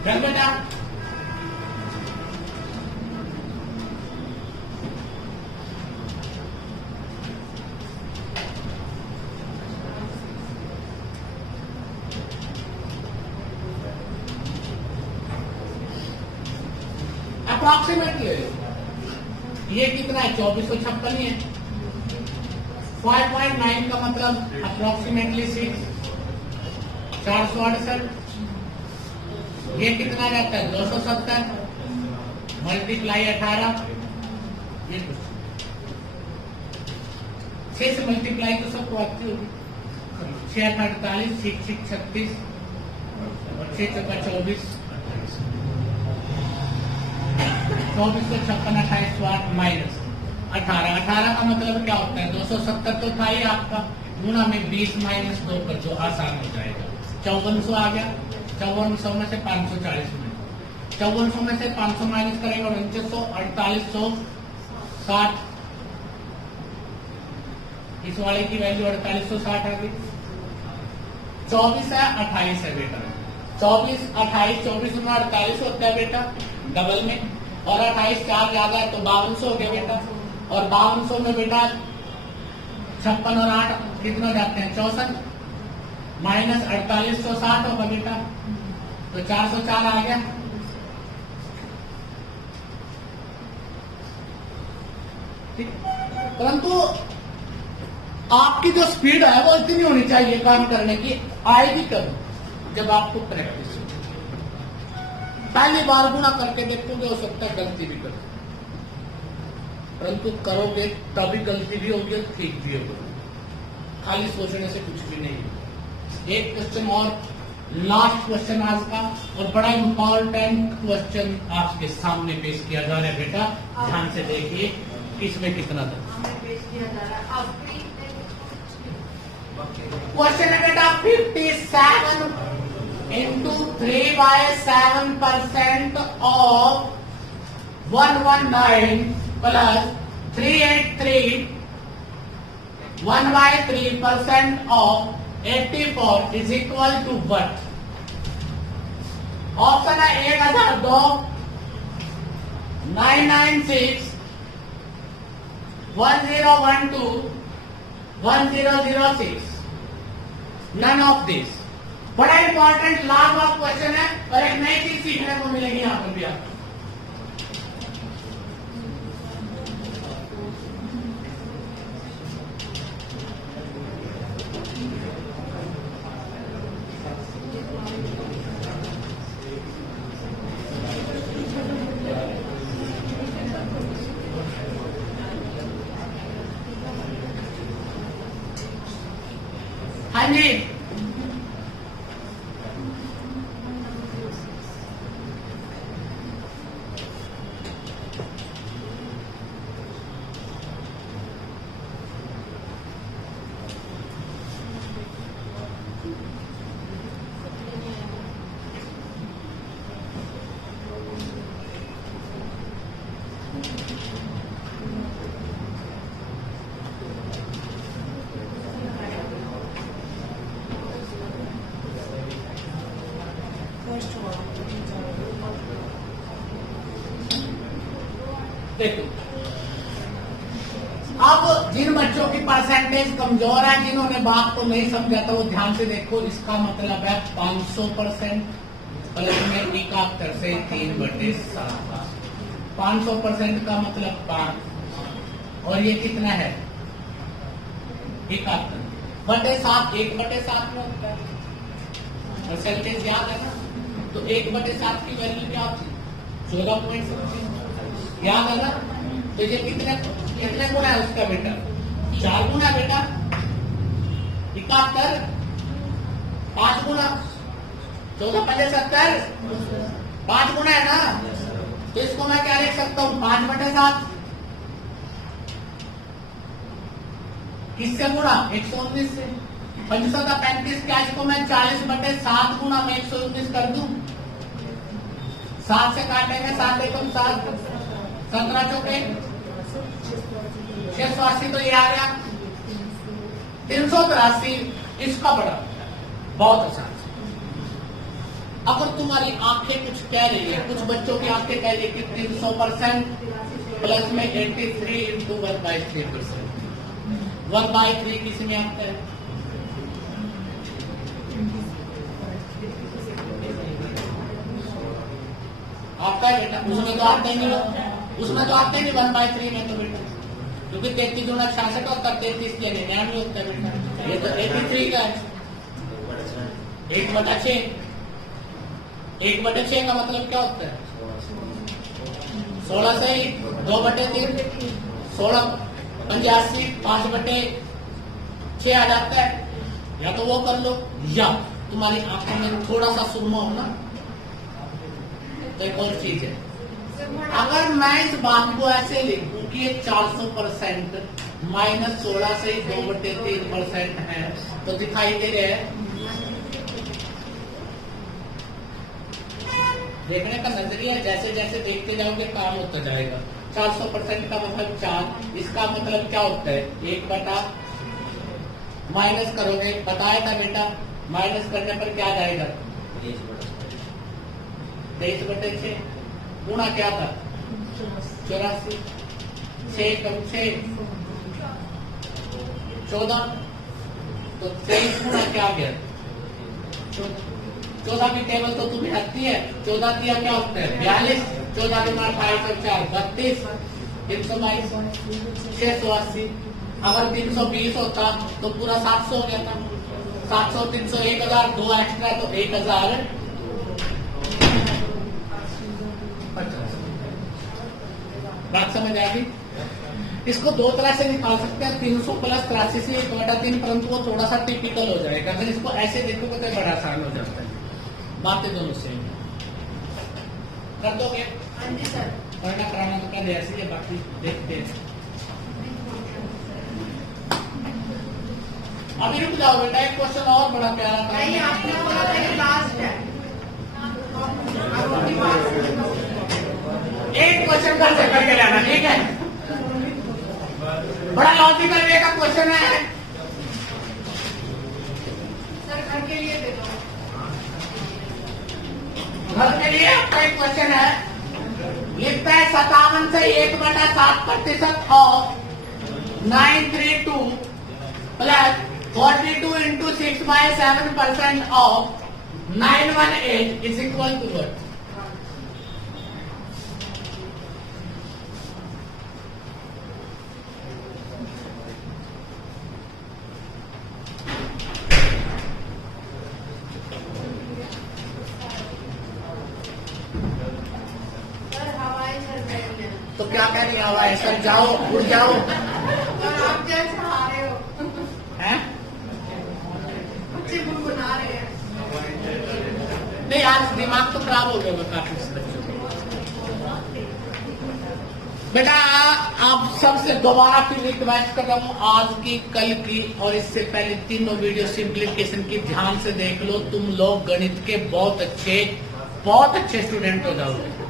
चल बेटा अप्रोक्सीमेटली ये कितना है 2456 ही है। 5.9 का मतलब अप्रोक्सीमेटली 6, 468। ये कितना रहता है 270 मल्टीप्लाई 18, ये 6 से मल्टीप्लाई तो सबको आती होगी। 6 48, 6 36 और 6 चौका 24, 24 को 56 28 8 माइनस 18। 18 का मतलब क्या होता है 270 तो था ही आपका, गुणा में 20 माइनस 2 कर जो आसान हो जाएगा। 5400 आ गया, 5400 में से 540 में 5400 में से 500 माइनस करेंगे और 4900 4860, इस वाले की वैल्यू 4860 आ गई। 24 है 28 है बेटा, 24 28 24 में 48 होता है बेटा डबल में, और 28 4 ज्यादा है तो 5200 हो गया बेटा, और 5200 में बेटा 56 और 8 कितना जाते हैं 64, माइनस 4860 होगा बेटा, तो 404 आ गया। परंतु आपकी जो स्पीड है वो इतनी होनी चाहिए काम करने की, आएगी कब? जब आपको प्रैक्टिस हो। पहली बार गुणा करके देखोगे, हो सकता है गलती भी करो, परंतु करोगे तभी गलती भी होगी और ठीक भी होगी। खाली सोचने से कुछ भी नहीं है। एक क्वेश्चन और, लास्ट क्वेश्चन आज का, और बड़ा इंपॉर्टेंट क्वेश्चन आपके सामने पेश किया जा रहा है। बेटा ध्यान से देखिए किसमें कितना था। क्वेश्चन है बेटा 57 into 3 by 7% of 119 plus 383 1 by 3% of 84 is equal to what? Option है 1002, 996, 1012, 1006. None of this. बड़ा इंपॉर्टेंट लास्ट ऑफ क्वेश्चन है और एक नई चीज सीखने को मिलेगी यहाँ पर भी आपको। हाँ जी, देखो अब जिन बच्चों की परसेंटेज कमजोर है, जिन्होंने बात को नहीं समझा था, वो ध्यान से देखो। इसका मतलब है 500% प्लस में 71 से 3/7। 500% का मतलब 5, और ये कितना है 71/7। 1/7 में होता है, परसेंटेज याद है ना? तो 1/7 की वैल्यू क्या होती है? 14.7 याद है ना? तो ये कितने गुना है उसका बेटा? 4 गुना बेटा। 71 5 गुना, 14/70 5 गुना है ना? तो इसको मैं क्या लिख सकता हूँ? 5/7। किससे गुणा? 119 से। 5/35 क्या? इसको मैं 40/7 गुना में 119 कर दूं। 7 से काटेंगे, 7 एकम 7, 17 चौके 680, तो ये आ गया 383। इसका बड़ा बहुत आसान। अगर तुम्हारी आंखें कुछ कह रही है, कुछ बच्चों की आंखें कह रही है कि 300% प्लस में 83 into 1/3%। 1/3 किस में आता है? आता है बेटा? उसमें तो आते नहीं, उसमें तो आते नहीं 1/3 में तो बेटा, क्योंकि 33 दूना 66 होता है, 33 के 99 होता है बेटा। ये तो 83 का है। 1/6। 1/6 का मतलब क्या होता है? 16 से 2/3, 16 85, 5/6 आ जाता है। या तो वो कर लो, या तुम्हारी आंखों में थोड़ा सा सुरमा हो ना, तो एक और चीज है। अगर मैं इस बात को ऐसे लिखूं कि ये 400% माइनस 16 से 2/3% है, तो दिखाई दे रहे हैं? देखने का नजरिया जैसे जैसे देखते जाओगे काम होता जाएगा। 400% का मतलब 4, इसका मतलब क्या होता है? 1 बटा माइनस करोगे, बताया था बेटा, माइनस करने पर क्या जाएगा? 23/6 गुणा क्या था? 84, 6 कम 6 14, तो 23 गुणा क्या आ गया? 14 की टेबल तो तुम्हें आती है। 14 दिया क्या होता है? 42, 14 गुना 28 और 4 32, 322 680। अगर 320 होता तो पूरा 700 हो गया था। 700 300 1000, 2 एक्स्ट्रा तो 1050। बात समझ आ गई? इसको दो तरह से निकाल सकते हैं, 300 प्लस 83 से 1/3, परंतु वो थोड़ा सा टिपिकल हो जाएगा। अगर इसको ऐसे देखोगे तो बड़ा आसान हो जाता है। बातें दोनों सेम कर दोगे? हाँ जी सर। करना कराना तो कर ऐसे ही है, बाकी देखते हैं। अभी रुक जाओ बेटा, एक क्वेश्चन और बड़ा प्यारा था। नहीं, आपने बोला था ये लास्ट है। एक क्वेश्चन कर से करके लाना, ठीक है? बड़ा लॉजिकल वे का क्वेश्चन है सर, घर के लिए दे दो। घर के लिए आपका एक क्वेश्चन है, लिखता है 57 से 1/7% of 932 plus 42 into 6/7% of 918 is equal to what? तो क्या कह रही हवा है? सर जाओ, उठ जाओ। आप जैसे आ रहे हो, हैं? बच्चे गुनगुना रहे हैं। नहीं, आज दिमाग तो खराब हो गया काफी बच्चों का। बेटा आप सबसे दोबारा फिर रिक्वेस्ट कर रहा हूँ, आज की, कल की और इससे पहले तीनों वीडियो सिंप्लीफिकेशन की ध्यान से देख लो। तुम लोग गणित के बहुत अच्छे स्टूडेंट हो जाओगे।